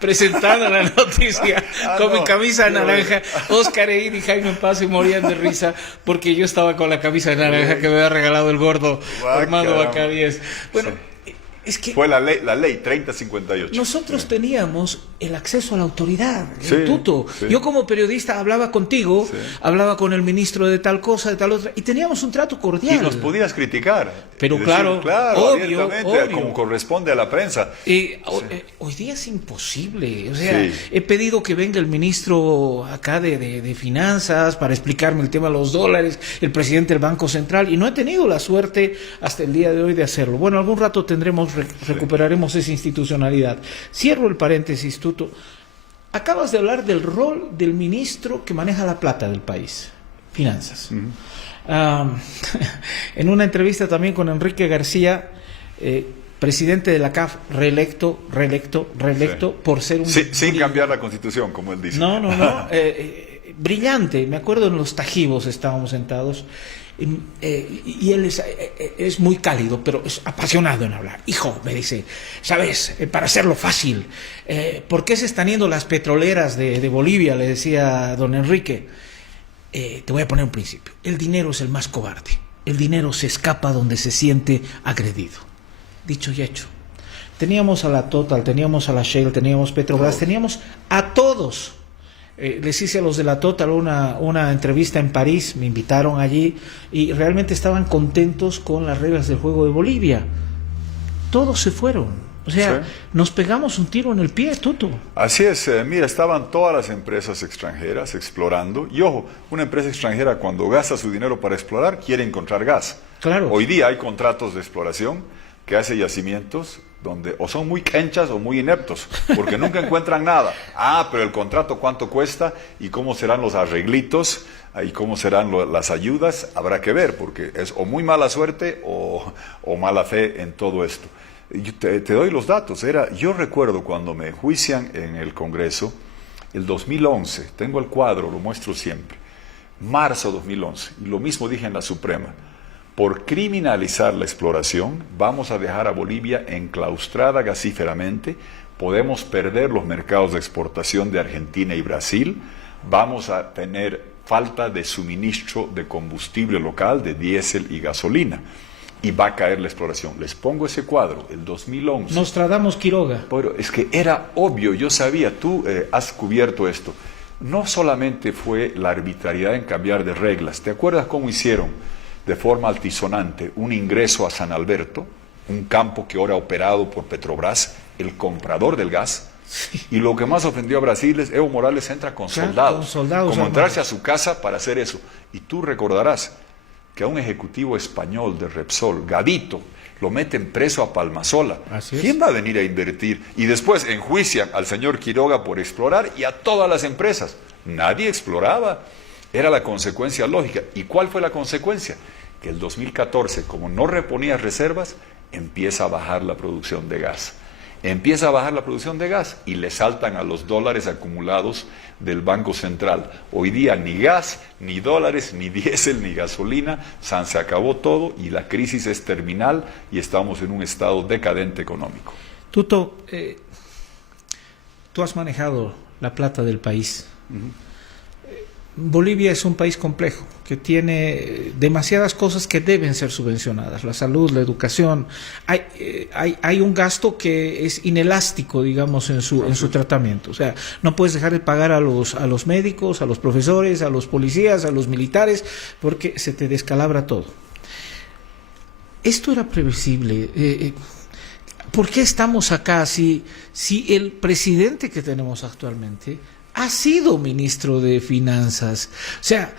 presentando la noticia con mi camisa naranja. Oscar Eir y Jaime Paz se morían de risa porque yo estaba con la camisa naranja que me había regalado el gordo Armando Bacadíes. Bueno, es que fue la ley 3058. Nosotros teníamos el acceso a la autoridad, Sí, Tuto. sí. Yo como periodista hablaba contigo, hablaba con el ministro de tal cosa, de tal otra, y teníamos un trato cordial. Y nos podías criticar. Pero decir, claro, obvio, abiertamente, como corresponde a la prensa. Hoy día es imposible. O sea, Sí. he pedido que venga el ministro acá de Finanzas para explicarme el tema de los dólares, el presidente del Banco Central, y no he tenido la suerte hasta el día de hoy de hacerlo. Bueno, algún rato recuperaremos esa institucionalidad. Cierro el paréntesis, Tuto. Acabas de hablar del rol del ministro que maneja la plata del país, finanzas. En una entrevista también con Enrique García, presidente de la CAF, reelecto por ser un... Sin cambiar la Constitución, como él dice. No. Brillante. Me acuerdo en los Tajivos estábamos sentados. Y él es muy cálido, pero es apasionado en hablar. Hijo, me dice, ¿sabes? Para hacerlo fácil, ¿por qué se están yendo las petroleras de Bolivia? Le decía don Enrique. Te voy a poner un principio. El dinero es el más cobarde. El dinero se escapa donde se siente agredido. Dicho y hecho. Teníamos a la Total, teníamos a la Shell, teníamos Petrobras, teníamos a todos. Les hice a los de la Total una entrevista en París, me invitaron allí y realmente estaban contentos con las reglas del juego de Bolivia. Todos se fueron. O sea, nos pegamos un tiro en el pie, Tuto. Así es, mira, estaban todas las empresas extranjeras explorando. Y ojo, una empresa extranjera cuando gasta su dinero para explorar quiere encontrar gas. Claro. Hoy día hay contratos de exploración que hace yacimientos donde o son muy canchas o muy ineptos, porque nunca encuentran nada. Pero el contrato cuánto cuesta y cómo serán los arreglitos y cómo serán las ayudas, habrá que ver, porque es o muy mala suerte o mala fe en todo esto. Te doy los datos. Yo recuerdo cuando me enjuician en el Congreso, el 2011, tengo el cuadro, lo muestro siempre, marzo 2011, y lo mismo dije en la Suprema. Por criminalizar la exploración, vamos a dejar a Bolivia enclaustrada gasíferamente, podemos perder los mercados de exportación de Argentina y Brasil, vamos a tener falta de suministro de combustible local, de diésel y gasolina, y va a caer la exploración. Les pongo ese cuadro, el 2011. Nostradamus Quiroga. Pero es que era obvio, yo sabía, tú has cubierto esto. no solamente fue la arbitrariedad en cambiar de reglas. ¿Te acuerdas cómo hicieron de forma altisonante un ingreso a San Alberto, un campo que ahora operado por Petrobras, el comprador del gas? Y lo que más ofendió a Brasil es Evo Morales entra con soldados, como entrarse a su casa para hacer eso. Y tú recordarás que a un ejecutivo español de Repsol, Gavito, lo meten preso a Palmasola. ¿Quién va a venir a invertir? Y después enjuician al señor Quiroga por explorar y a todas las empresas. Nadie exploraba. Era la consecuencia lógica. ¿Y cuál fue la consecuencia? Que el 2014, como no reponía reservas, empieza a bajar la producción de gas. Empieza a bajar la producción de gas y le saltan a los dólares acumulados del Banco Central. Hoy día ni gas, ni dólares, ni diésel, ni gasolina, se acabó todo y la crisis es terminal y estamos en un estado decadente económico. Tuto, tú has manejado la plata del país. Bolivia es un país complejo, que tiene demasiadas cosas que deben ser subvencionadas, la salud, la educación. Hay un gasto que es inelástico, digamos, en su tratamiento. O sea, no puedes dejar de pagar a los médicos, a los profesores, a los policías, a los militares, porque se te descalabra todo. Esto era previsible. ¿Por qué estamos acá si el presidente que tenemos actualmente ha sido ministro de Finanzas? O sea,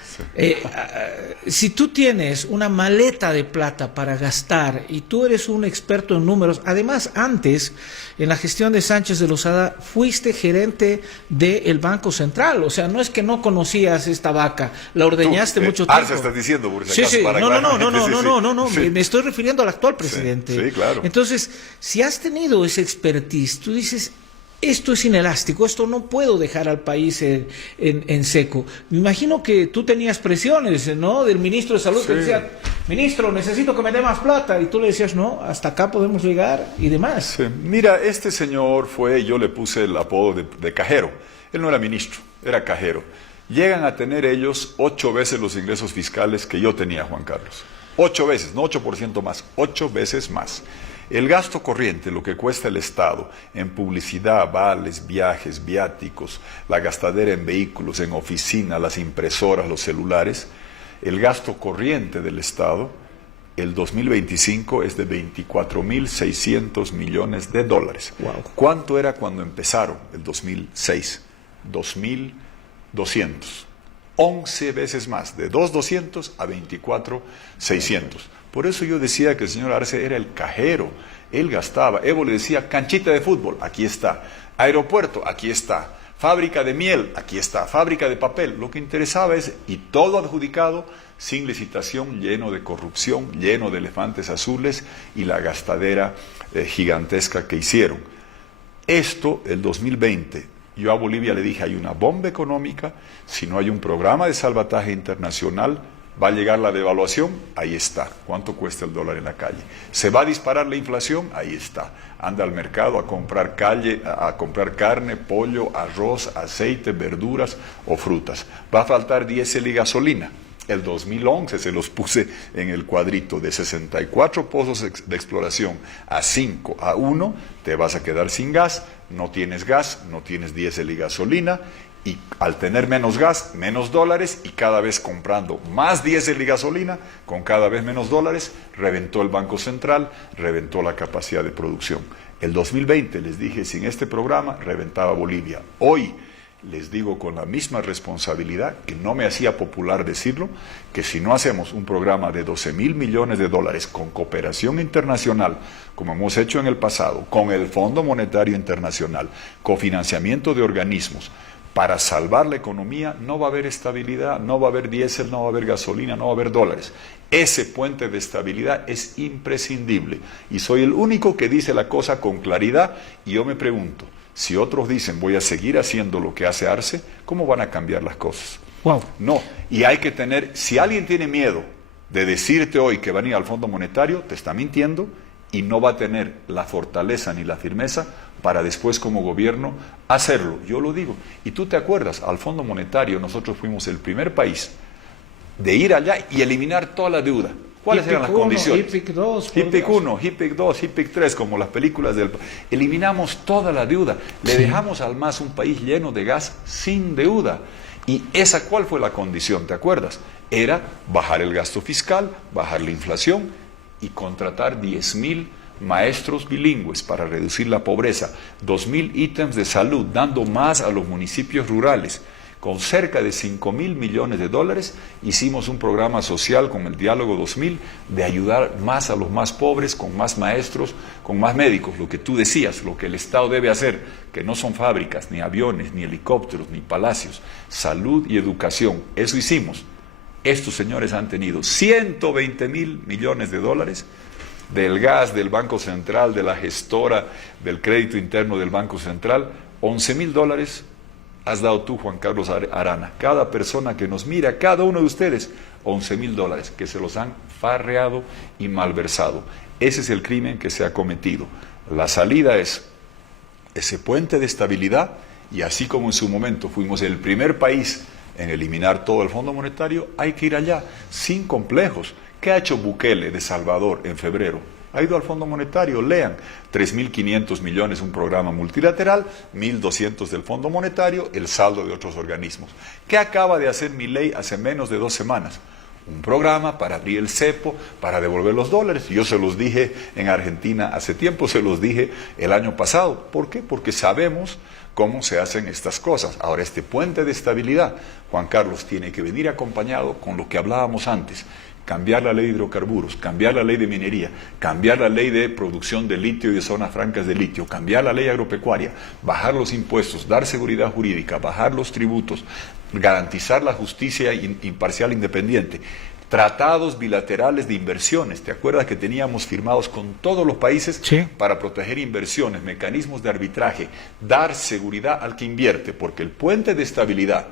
si tú tienes una maleta de plata para gastar y tú eres un experto en números, además antes, en la gestión de Sánchez de Lozada, fuiste gerente del Banco Central. O sea, no es que no conocías esta vaca, la ordeñaste mucho tiempo. Arce estás diciendo, por si acaso, sí. para No, sí. Me estoy refiriendo al actual presidente. Sí, claro. Entonces, si has tenido ese expertise, tú dices, esto es inelástico, esto no puedo dejar al país en seco. Me imagino que tú tenías presiones, ¿no?, del ministro de Salud, que decía, ministro, necesito que me dé más plata, y tú le decías, no, hasta acá podemos llegar y demás. Sí. Mira, este señor yo le puse el apodo de cajero. Él no era ministro, era cajero. Llegan a tener ellos 8 veces los ingresos fiscales que yo tenía, Juan Carlos. 8 veces, no 8% más, 8 veces más. El gasto corriente, lo que cuesta el Estado en publicidad, vales, viajes, viáticos, la gastadera en vehículos, en oficina, las impresoras, los celulares, el gasto corriente del Estado, el 2025 es de 24.600 millones de dólares. Wow. ¿Cuánto era cuando empezaron el 2006? 2.200. 11 veces más, de 2.200 a 24.600. Por eso yo decía que el señor Arce era el cajero. Él gastaba. Evo le decía, canchita de fútbol, aquí está. Aeropuerto, aquí está. Fábrica de miel, aquí está. Fábrica de papel. Lo que interesaba es, y todo adjudicado, sin licitación, lleno de corrupción, lleno de elefantes azules y la gastadera gigantesca que hicieron. Esto, el 2020, yo a Bolivia le dije, hay una bomba económica, si no hay un programa de salvataje internacional, va a llegar la devaluación, ahí está. ¿Cuánto cuesta el dólar en la calle? ¿Se va a disparar la inflación? Ahí está. Anda al mercado a comprar carne, pollo, arroz, aceite, verduras o frutas. Va a faltar diésel y gasolina. El 2011 se los puse en el cuadrito, de 64 pozos de exploración a 5 a 1, te vas a quedar sin gas, no tienes diésel y gasolina. Y al tener menos gas, menos dólares, y cada vez comprando más diésel y gasolina, con cada vez menos dólares, reventó el Banco Central, reventó la capacidad de producción. El 2020, les dije, sin este programa, reventaba Bolivia. Hoy, les digo con la misma responsabilidad, que no me hacía popular decirlo, que si no hacemos un programa de 12.000 millones de dólares con cooperación internacional, como hemos hecho en el pasado, con el Fondo Monetario Internacional, cofinanciamiento de organismos, para salvar la economía, no va a haber estabilidad, no va a haber diésel, no va a haber gasolina, no va a haber dólares. Ese puente de estabilidad es imprescindible. Y soy el único que dice la cosa con claridad. Y yo me pregunto, si otros dicen voy a seguir haciendo lo que hace Arce, ¿cómo van a cambiar las cosas? Wow. No, y hay que tener, si alguien tiene miedo de decirte hoy que va a ir al Fondo Monetario, te está mintiendo y no va a tener la fortaleza ni la firmeza para después como gobierno hacerlo. Yo lo digo. Y tú te acuerdas, al Fondo Monetario nosotros fuimos el primer país de ir allá y eliminar toda la deuda. ¿Cuáles eran las condiciones? HIPIC 2. HIPIC 1, HIPIC 2, HIPIC 3, como las películas del... Eliminamos toda la deuda. Le dejamos al MAS un país lleno de gas sin deuda. ¿Y esa cuál fue la condición? ¿Te acuerdas? Era bajar el gasto fiscal, bajar la inflación y contratar 10.000 maestros bilingües para reducir la pobreza, 2.000 ítems de salud, dando más a los municipios rurales. Con cerca de 5.000 millones de dólares hicimos un programa social con el Diálogo 2000 de ayudar más a los más pobres, con más maestros, con más médicos, lo que tú decías, lo que el Estado debe hacer, que no son fábricas, ni aviones, ni helicópteros, ni palacios, salud y educación, eso hicimos. Estos señores han tenido 120.000 millones de dólares del gas, del Banco Central, de la gestora, del crédito interno del Banco Central, 11.000 dólares has dado tú, Juan Carlos Arana. Cada persona que nos mira, cada uno de ustedes, 11.000 dólares que se los han farreado y malversado. Ese es el crimen que se ha cometido. La salida es ese puente de estabilidad y así como en su momento fuimos el primer país en eliminar todo el Fondo Monetario, hay que ir allá, sin complejos. ¿Qué ha hecho Bukele de Salvador en febrero? Ha ido al Fondo Monetario, lean, 3.500 millones un programa multilateral, 1.200 del Fondo Monetario, el saldo de otros organismos. ¿Qué acaba de hacer Milei hace menos de 2 semanas? Un programa para abrir el cepo, para devolver los dólares. Yo se los dije en Argentina hace tiempo, se los dije el año pasado. ¿Por qué? Porque sabemos cómo se hacen estas cosas. Ahora, este puente de estabilidad, Juan Carlos, tiene que venir acompañado con lo que hablábamos antes. Cambiar la ley de hidrocarburos, cambiar la ley de minería, cambiar la ley de producción de litio y de zonas francas de litio, cambiar la ley agropecuaria, bajar los impuestos, dar seguridad jurídica, bajar los tributos, garantizar la justicia imparcial independiente, tratados bilaterales de inversiones. ¿Te acuerdas que teníamos firmados con todos los países para proteger inversiones, mecanismos de arbitraje, dar seguridad al que invierte? Porque el puente de estabilidad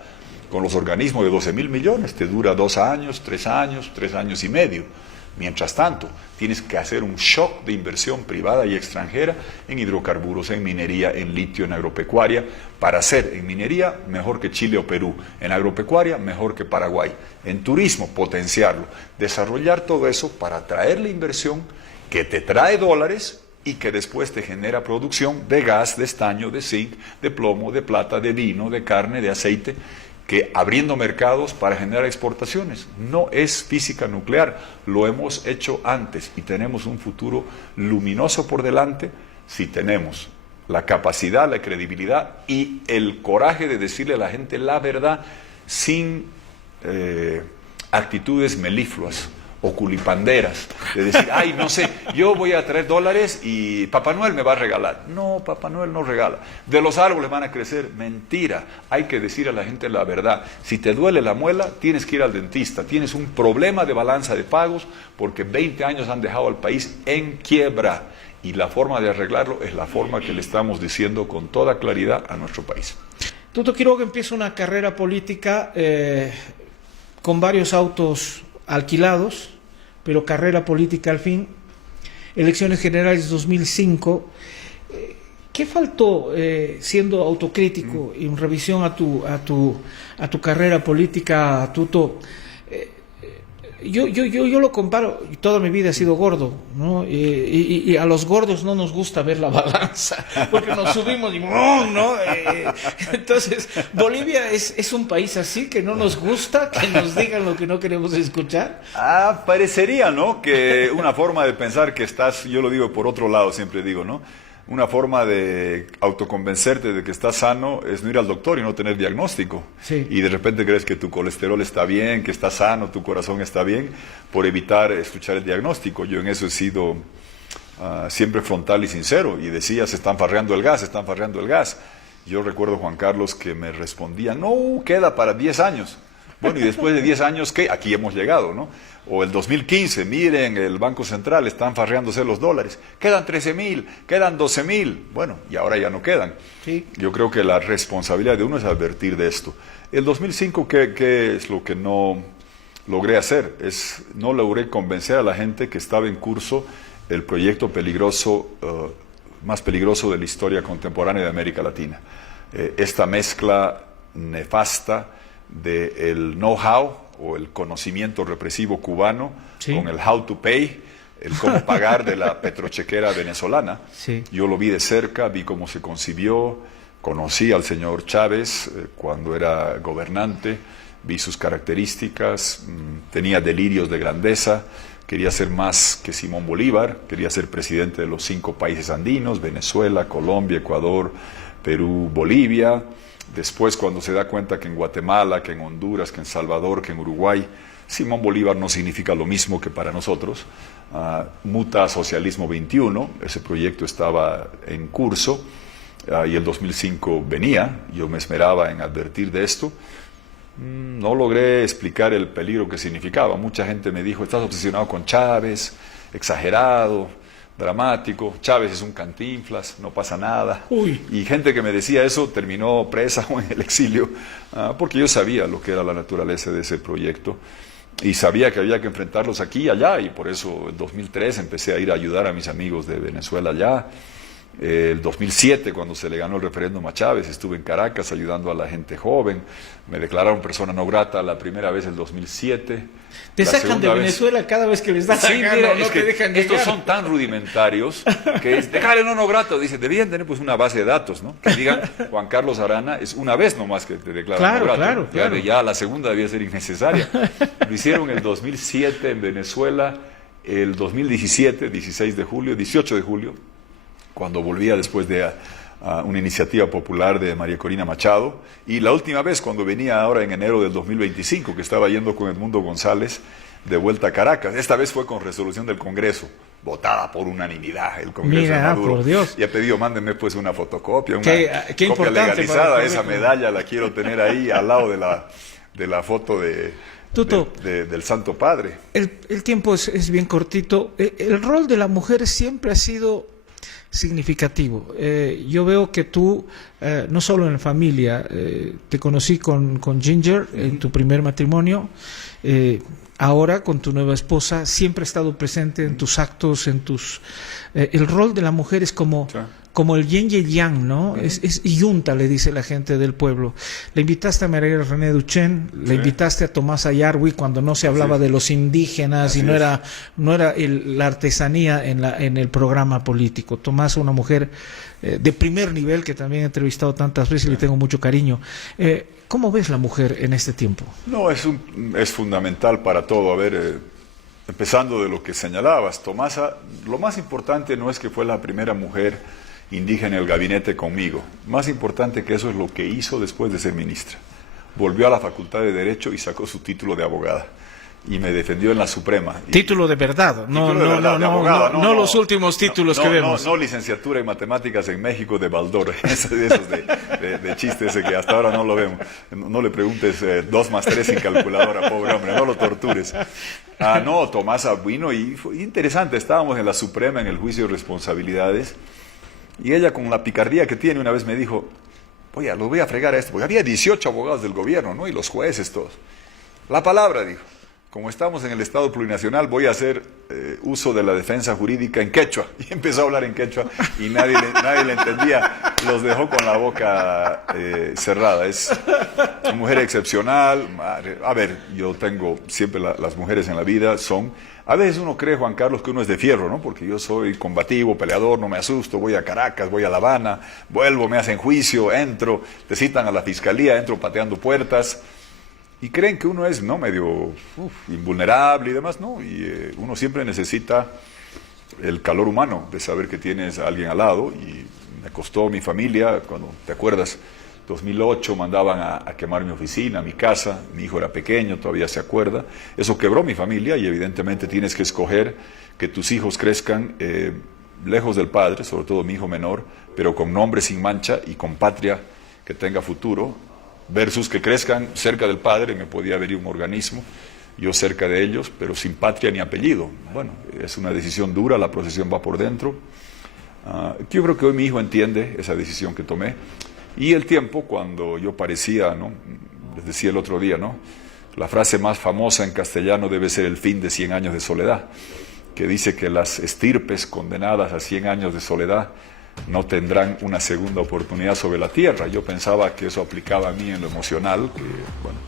con los organismos de 12.000 millones te dura 2 años, 3 años, 3 años y medio. Mientras tanto, tienes que hacer un shock de inversión privada y extranjera en hidrocarburos, en minería, en litio, en agropecuaria, para ser en minería mejor que Chile o Perú, en agropecuaria mejor que Paraguay, en turismo potenciarlo, desarrollar todo eso para atraer la inversión que te trae dólares y que después te genera producción de gas, de estaño, de zinc, de plomo, de plata, de vino, de carne, de aceite, que abriendo mercados para generar exportaciones. No es física nuclear, lo hemos hecho antes y tenemos un futuro luminoso por delante si tenemos la capacidad, la credibilidad y el coraje de decirle a la gente la verdad sin actitudes melifluas o culipanderas, de decir, ay, no sé, yo voy a traer dólares y Papá Noel me va a regalar. No, Papá Noel no regala. De los árboles van a crecer. Mentira. Hay que decir a la gente la verdad. Si te duele la muela, tienes que ir al dentista. Tienes un problema de balanza de pagos porque 20 años han dejado al país en quiebra. Y la forma de arreglarlo es la forma que le estamos diciendo con toda claridad a nuestro país. Tuto Quiroga empieza una carrera política con varios autos alquilados, pero carrera política al fin. Elecciones generales 2005. ¿Qué faltó, siendo autocrítico y en revisión a tu carrera política, Tuto? Yo lo comparo, toda mi vida he sido gordo, ¿no? Y a los gordos no nos gusta ver la balanza, porque nos subimos y ¡bum!, ¿no? Entonces, Bolivia es un país así, que no nos gusta que nos digan lo que no queremos escuchar. Parecería, ¿no?, que una forma de pensar que estás, yo lo digo por otro lado, siempre digo, ¿no?, una forma de autoconvencerte de que estás sano es no ir al doctor y no tener diagnóstico. Sí. Y de repente crees que tu colesterol está bien, que estás sano, tu corazón está bien, por evitar escuchar el diagnóstico. Yo en eso he sido siempre frontal y sincero. Y decía, se están farreando el gas, se están farreando el gas. Yo recuerdo, Juan Carlos, que me respondía, no, queda para 10 años. Bueno, y después de 10 años, ¿qué? Aquí hemos llegado, ¿no? O el 2015, miren, el Banco Central, están farreándose los dólares. Quedan 13.000, quedan 12.000. Bueno, y ahora ya no quedan. Sí. Yo creo que la responsabilidad de uno es advertir de esto. El 2005, ¿qué es lo que no logré hacer? No logré convencer a la gente que estaba en curso el proyecto peligroso, más peligroso de la historia contemporánea de América Latina. Esta mezcla nefasta del know-how o el conocimiento represivo cubano, sí, con el how to pay, el cómo pagar de la petrochequera venezolana. Sí. Yo lo vi de cerca, vi cómo se concibió, conocí al señor Chávez cuando era gobernante, vi sus características, tenía delirios de grandeza, quería ser más que Simón Bolívar, quería ser presidente de los 5 países andinos, Venezuela, Colombia, Ecuador, Perú, Bolivia. Después, cuando se da cuenta que en Guatemala, que en Honduras, que en Salvador, que en Uruguay, Simón Bolívar no significa lo mismo que para nosotros, muta a Socialismo 21, ese proyecto estaba en curso, y el 2005 venía, yo me esmeraba en advertir de esto. No logré explicar el peligro que significaba. Mucha gente me dijo, estás obsesionado con Chávez, exagerado, dramático, Chávez es un cantinflas, no pasa nada. Uy. Y gente que me decía eso terminó presa o en el exilio, porque yo sabía lo que era la naturaleza de ese proyecto y sabía que había que enfrentarlos aquí y allá, y por eso en 2003 empecé a ir a ayudar a mis amigos de Venezuela allá. El 2007, cuando se le ganó el referéndum a Chávez, estuve en Caracas ayudando a la gente joven, me declararon persona no grata la primera vez el 2007. Te sacan de Venezuela cada vez que les das sí, gana, mira, no es te que dejan estos llegar. son tan rudimentarios que es dejar el no grato. Dice, debían tener pues una base de datos, ¿no? Que digan, Juan Carlos Arana es una vez nomás que te declaran Claro, no grato. claro. Ya la segunda debía ser innecesaria. Lo hicieron el 2007 en Venezuela, el 2017, 16 de julio, 18 de julio, cuando volvía después de una iniciativa popular de María Corina Machado, y la última vez cuando venía ahora en enero del 2025, que estaba yendo con Edmundo González de vuelta a Caracas. Esta vez fue con resolución del Congreso, votada por unanimidad el Congreso. Mira, de Maduro. por Dios. Y ha pedido, mándenme pues una fotocopia, una Qué copia importante legalizada, para esa medalla la quiero tener ahí al lado de la foto Tuto, del Santo Padre. El tiempo es bien cortito. El rol de la mujer siempre ha sido significativo. Yo veo que tú, no solo en familia, te conocí con Ginger en tu primer matrimonio, ahora con tu nueva esposa, siempre ha estado presente en tus actos, en tus... el rol de la mujer es como... Sí. Como el yin y el yang, ¿no? Es yunta, le dice la gente del pueblo. Le invitaste a María René Duchenne, le invitaste a Tomás Ayarwi cuando no se hablaba de los indígenas. Así y no era la artesanía en el programa político. Tomás, una mujer de primer nivel que también he entrevistado tantas veces y le tengo mucho cariño. ¿Cómo ves la mujer en este tiempo? No, es fundamental para todo. A ver, empezando de lo que señalabas, Tomasa, lo más importante no es que fue la primera mujer indígena en el gabinete conmigo. Más importante que eso es lo que hizo después de ser ministra. Volvió a la Facultad de Derecho y sacó su título de abogada. Y me defendió en la Suprema. Título de verdad, no los últimos títulos que vemos. No licenciatura en matemáticas en México de Baldor, esos de chiste ese que hasta ahora no lo vemos. No le preguntes 2 más 3 sin calculadora, pobre hombre, no lo tortures. No, Tomasa vino y fue interesante, estábamos en la Suprema en el juicio de responsabilidades. Y ella, con la picardía que tiene, una vez me dijo, oye, lo voy a fregar a esto, porque había 18 abogados del gobierno, ¿no? Y los jueces todos. La palabra, dijo, como estamos en el Estado plurinacional, voy a hacer uso de la defensa jurídica en quechua. Y empezó a hablar en quechua y nadie le entendía, los dejó con la boca cerrada. Es una mujer excepcional. A ver, yo tengo siempre las mujeres en la vida son... A veces uno cree, Juan Carlos, que uno es de fierro, ¿no? Porque yo soy combativo, peleador, no me asusto, voy a Caracas, voy a La Habana, vuelvo, me hacen juicio, entro, te citan a la fiscalía, entro pateando puertas. Y creen que uno es, ¿no? Medio invulnerable y demás, ¿no? Y uno siempre necesita el calor humano de saber que tienes a alguien al lado. Y me costó mi familia, cuando, ¿te acuerdas? 2008 mandaban a quemar mi oficina, mi casa, mi hijo era pequeño, todavía se acuerda. Eso quebró mi familia y evidentemente tienes que escoger que tus hijos crezcan lejos del padre, sobre todo mi hijo menor, pero con nombre sin mancha y con patria que tenga futuro, versus que crezcan cerca del padre, me podía venir un organismo, yo cerca de ellos, pero sin patria ni apellido. Bueno, es una decisión dura, la procesión va por dentro. Yo creo que hoy mi hijo entiende esa decisión que tomé. Y el tiempo, cuando yo parecía, ¿no? Les decía el otro día, ¿no? La frase más famosa en castellano debe ser el fin de 100 años de soledad, que dice que las estirpes condenadas a 100 años de soledad no tendrán una segunda oportunidad sobre la tierra. Yo pensaba que eso aplicaba a mí en lo emocional, que bueno,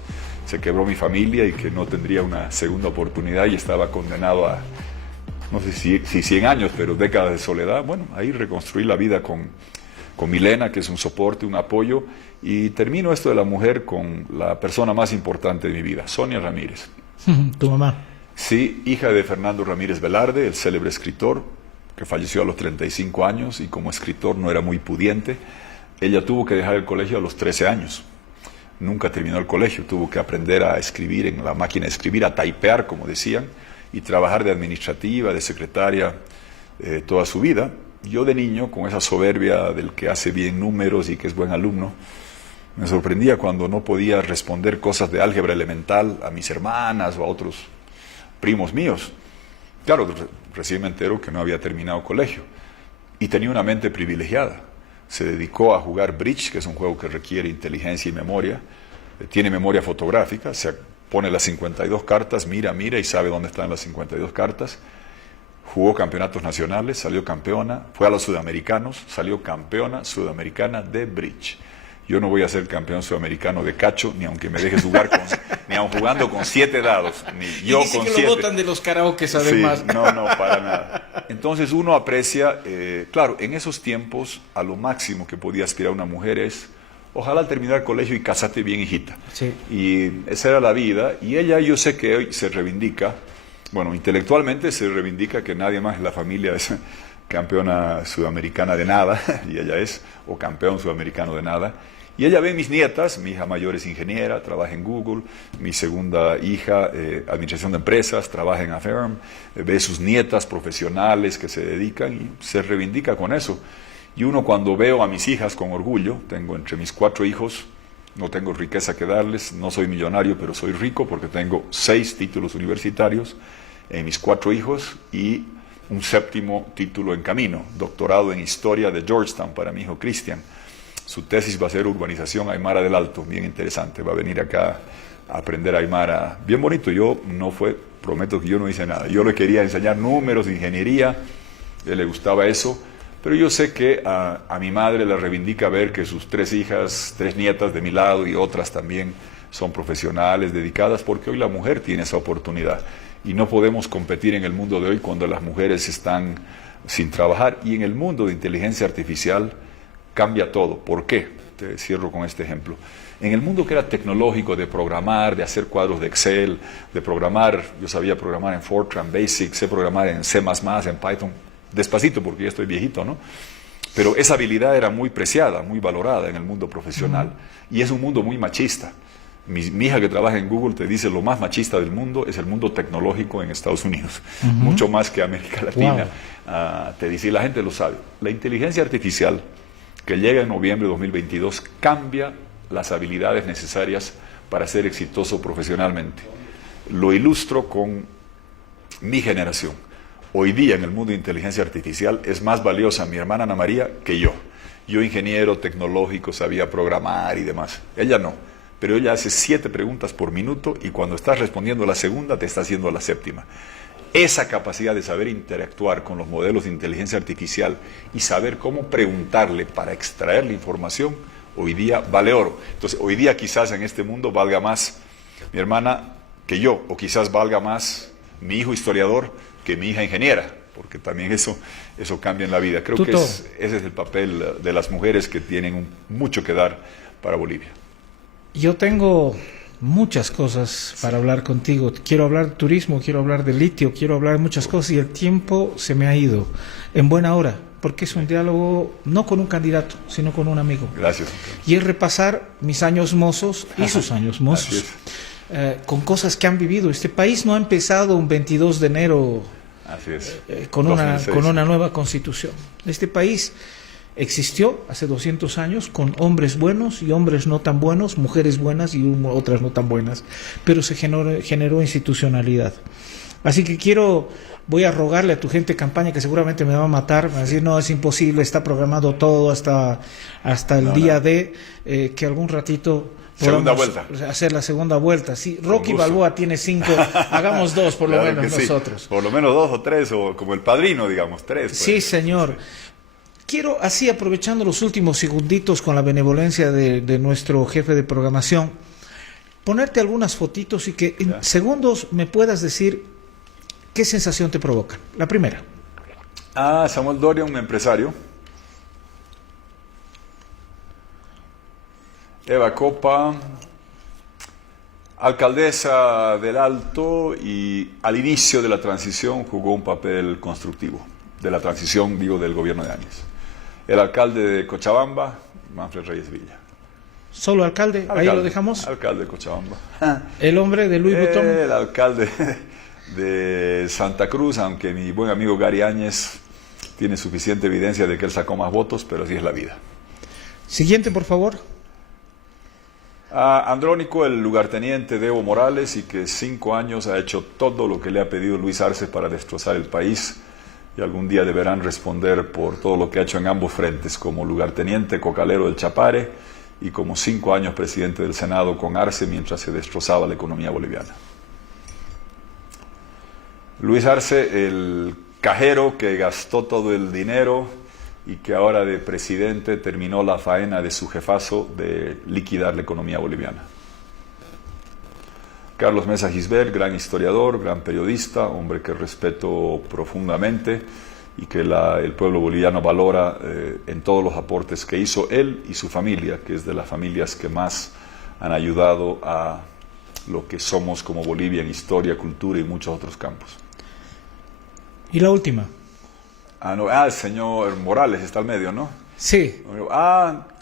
se quebró mi familia y que no tendría una segunda oportunidad y estaba condenado a, no sé si 100 años, pero décadas de soledad. Bueno, ahí reconstruí la vida con Milena, que es un soporte, un apoyo, y termino esto de la mujer con la persona más importante de mi vida, Sonia Ramírez. ¿Tu mamá? Sí, hija de Fernando Ramírez Velarde, el célebre escritor, que falleció a los 35 años y como escritor no era muy pudiente. Ella tuvo que dejar el colegio a los 13 años. Nunca terminó el colegio, tuvo que aprender a escribir en la máquina de escribir, a typear, como decían, y trabajar de administrativa, de secretaria, toda su vida. Yo de niño, con esa soberbia del que hace bien números y que es buen alumno, me sorprendía cuando no podía responder cosas de álgebra elemental a mis hermanas o a otros primos míos. Claro, recién me entero que no había terminado colegio y tenía una mente privilegiada. Se dedicó a jugar bridge, que es un juego que requiere inteligencia y memoria. Tiene memoria fotográfica, se pone las 52 cartas, mira y sabe dónde están las 52 cartas. Jugó campeonatos nacionales, salió campeona, fue a los sudamericanos, salió campeona sudamericana de bridge. Yo no voy a ser campeón sudamericano de cacho, ni aunque me dejes jugar ni aun jugando con 7 dados, ni yo con 7. Y que lo botan de los karaokes además. Sí, no, para nada. Entonces uno aprecia, claro, en esos tiempos a lo máximo que podía aspirar una mujer es, ojalá al terminar el colegio y casate bien, hijita. Sí. Y esa era la vida, y ella yo sé que hoy se reivindica, bueno, intelectualmente se reivindica que nadie más en la familia es campeona sudamericana de nada, y ella es, o campeón sudamericano de nada. Y ella ve mis nietas, mi hija mayor es ingeniera, trabaja en Google, mi segunda hija, administración de empresas, trabaja en Affirm, ve sus nietas profesionales que se dedican y se reivindica con eso. Y uno cuando veo a mis hijas con orgullo, tengo entre mis 4 hijos, no tengo riqueza que darles, no soy millonario, pero soy rico porque tengo 6 títulos universitarios en mis 4 hijos y un 7º título en camino, doctorado en historia de Georgetown para mi hijo Cristian. Su tesis va a ser urbanización Aymara del Alto, bien interesante, va a venir acá a aprender Aymara, bien bonito. Yo prometo que yo no hice nada, yo le quería enseñar números, ingeniería, a él le gustaba eso, pero yo sé que a mi madre le reivindica ver que sus 3 hijas, 3 nietas de mi lado y otras también son profesionales, dedicadas, porque hoy la mujer tiene esa oportunidad y no podemos competir en el mundo de hoy cuando las mujeres están sin trabajar, y en el mundo de inteligencia artificial cambia todo. ¿Por qué? Te cierro con este ejemplo. En el mundo que era tecnológico, de programar, de hacer cuadros de Excel, de programar, yo sabía programar en Fortran Basic, sé programar en C++, en Python, despacito porque ya estoy viejito, ¿no? Pero esa habilidad era muy preciada, muy valorada en el mundo profesional, y es un mundo muy machista. Mi hija que trabaja en Google te dice lo más machista del mundo es el mundo tecnológico en Estados Unidos, mucho más que América Latina. Wow. Te dice, y la gente lo sabe. La inteligencia artificial que llega en noviembre de 2022 cambia las habilidades necesarias para ser exitoso profesionalmente. Lo ilustro con mi generación. Hoy día en el mundo de inteligencia artificial es más valiosa mi hermana Ana María que yo. Yo ingeniero tecnológico, sabía programar y demás. Ella no, pero ella hace 7 preguntas por minuto y cuando estás respondiendo la segunda te está haciendo la 7ª. Esa capacidad de saber interactuar con los modelos de inteligencia artificial y saber cómo preguntarle para extraer la información, hoy día vale oro. Entonces, hoy día quizás en este mundo valga más mi hermana que yo, o quizás valga más mi hijo historiador que mi hija ingeniera, porque también eso cambia en la vida. Creo que ese es el papel de las mujeres que tienen mucho que dar para Bolivia. Yo tengo muchas cosas para hablar contigo. Quiero hablar de turismo, quiero hablar de litio, quiero hablar de muchas cosas y el tiempo se me ha ido en buena hora, porque es un diálogo no con un candidato, sino con un amigo. Gracias. Y es repasar mis años mozos y sus años mozos, con cosas que han vivido. Este país no ha empezado un 22 de enero con una nueva constitución. Este país existió hace 200 años con hombres buenos y hombres no tan buenos, mujeres buenas y otras no tan buenas, pero se generó institucionalidad. Así que voy a rogarle a tu gente de campaña, que seguramente me va a matar, me va a decir, no, es imposible, está programado todo hasta el día de que algún ratito podamos hacer la segunda vuelta. Sí, Rocky Balboa tiene 5, hagamos 2 por lo menos nosotros. Sí. Por lo menos 2 o 3, o como el Padrino, digamos, 3. Pues. Sí, señor. quiero, así aprovechando los últimos segunditos con la benevolencia de nuestro jefe de programación, ponerte algunas fotitos y que en segundos me puedas decir qué sensación te provocan. La primera. Samuel Doria, un empresario. Eva Copa, alcaldesa del Alto, y al inicio de la transición jugó un papel constructivo, de la transición, digo, del gobierno de Áñez. El alcalde de Cochabamba, Manfred Reyes Villa. ¿Solo alcalde? Ahí lo dejamos. Alcalde de Cochabamba. ¿El hombre de Louis Vuitton? El alcalde de Santa Cruz, aunque mi buen amigo Gary Áñez tiene suficiente evidencia de que él sacó más votos, pero así es la vida. Siguiente, por favor. Andrónico, el lugarteniente de Evo Morales, y que 5 años ha hecho todo lo que le ha pedido Luis Arce para destrozar el país, y algún día deberán responder por todo lo que ha hecho en ambos frentes, como lugarteniente cocalero del Chapare y como 5 años presidente del Senado con Arce mientras se destrozaba la economía boliviana. Luis Arce, el cajero que gastó todo el dinero y que ahora de presidente terminó la faena de su jefazo de liquidar la economía boliviana. Carlos Mesa Gisbert, gran historiador, gran periodista, hombre que respeto profundamente y que el pueblo boliviano valora en todos los aportes que hizo él y su familia, que es de las familias que más han ayudado a lo que somos como Bolivia en historia, cultura y muchos otros campos. Y la última. El señor Morales está al medio, ¿no? Sí.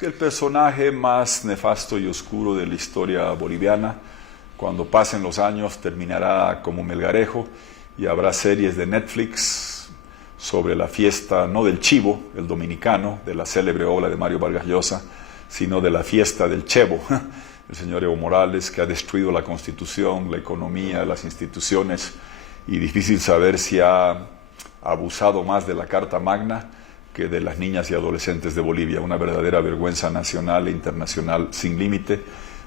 El personaje más nefasto y oscuro de la historia boliviana. Cuando pasen los años terminará como Melgarejo y habrá series de Netflix sobre la fiesta, no del chivo, el dominicano, de la célebre obra de Mario Vargas Llosa, sino de la fiesta del chevo, el señor Evo Morales, que ha destruido la Constitución, la economía, las instituciones, y difícil saber si ha abusado más de la Carta Magna que de las niñas y adolescentes de Bolivia, una verdadera vergüenza nacional e internacional sin límite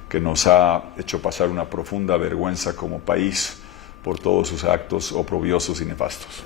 que nos ha hecho pasar una profunda vergüenza como país por todos sus actos oprobiosos y nefastos.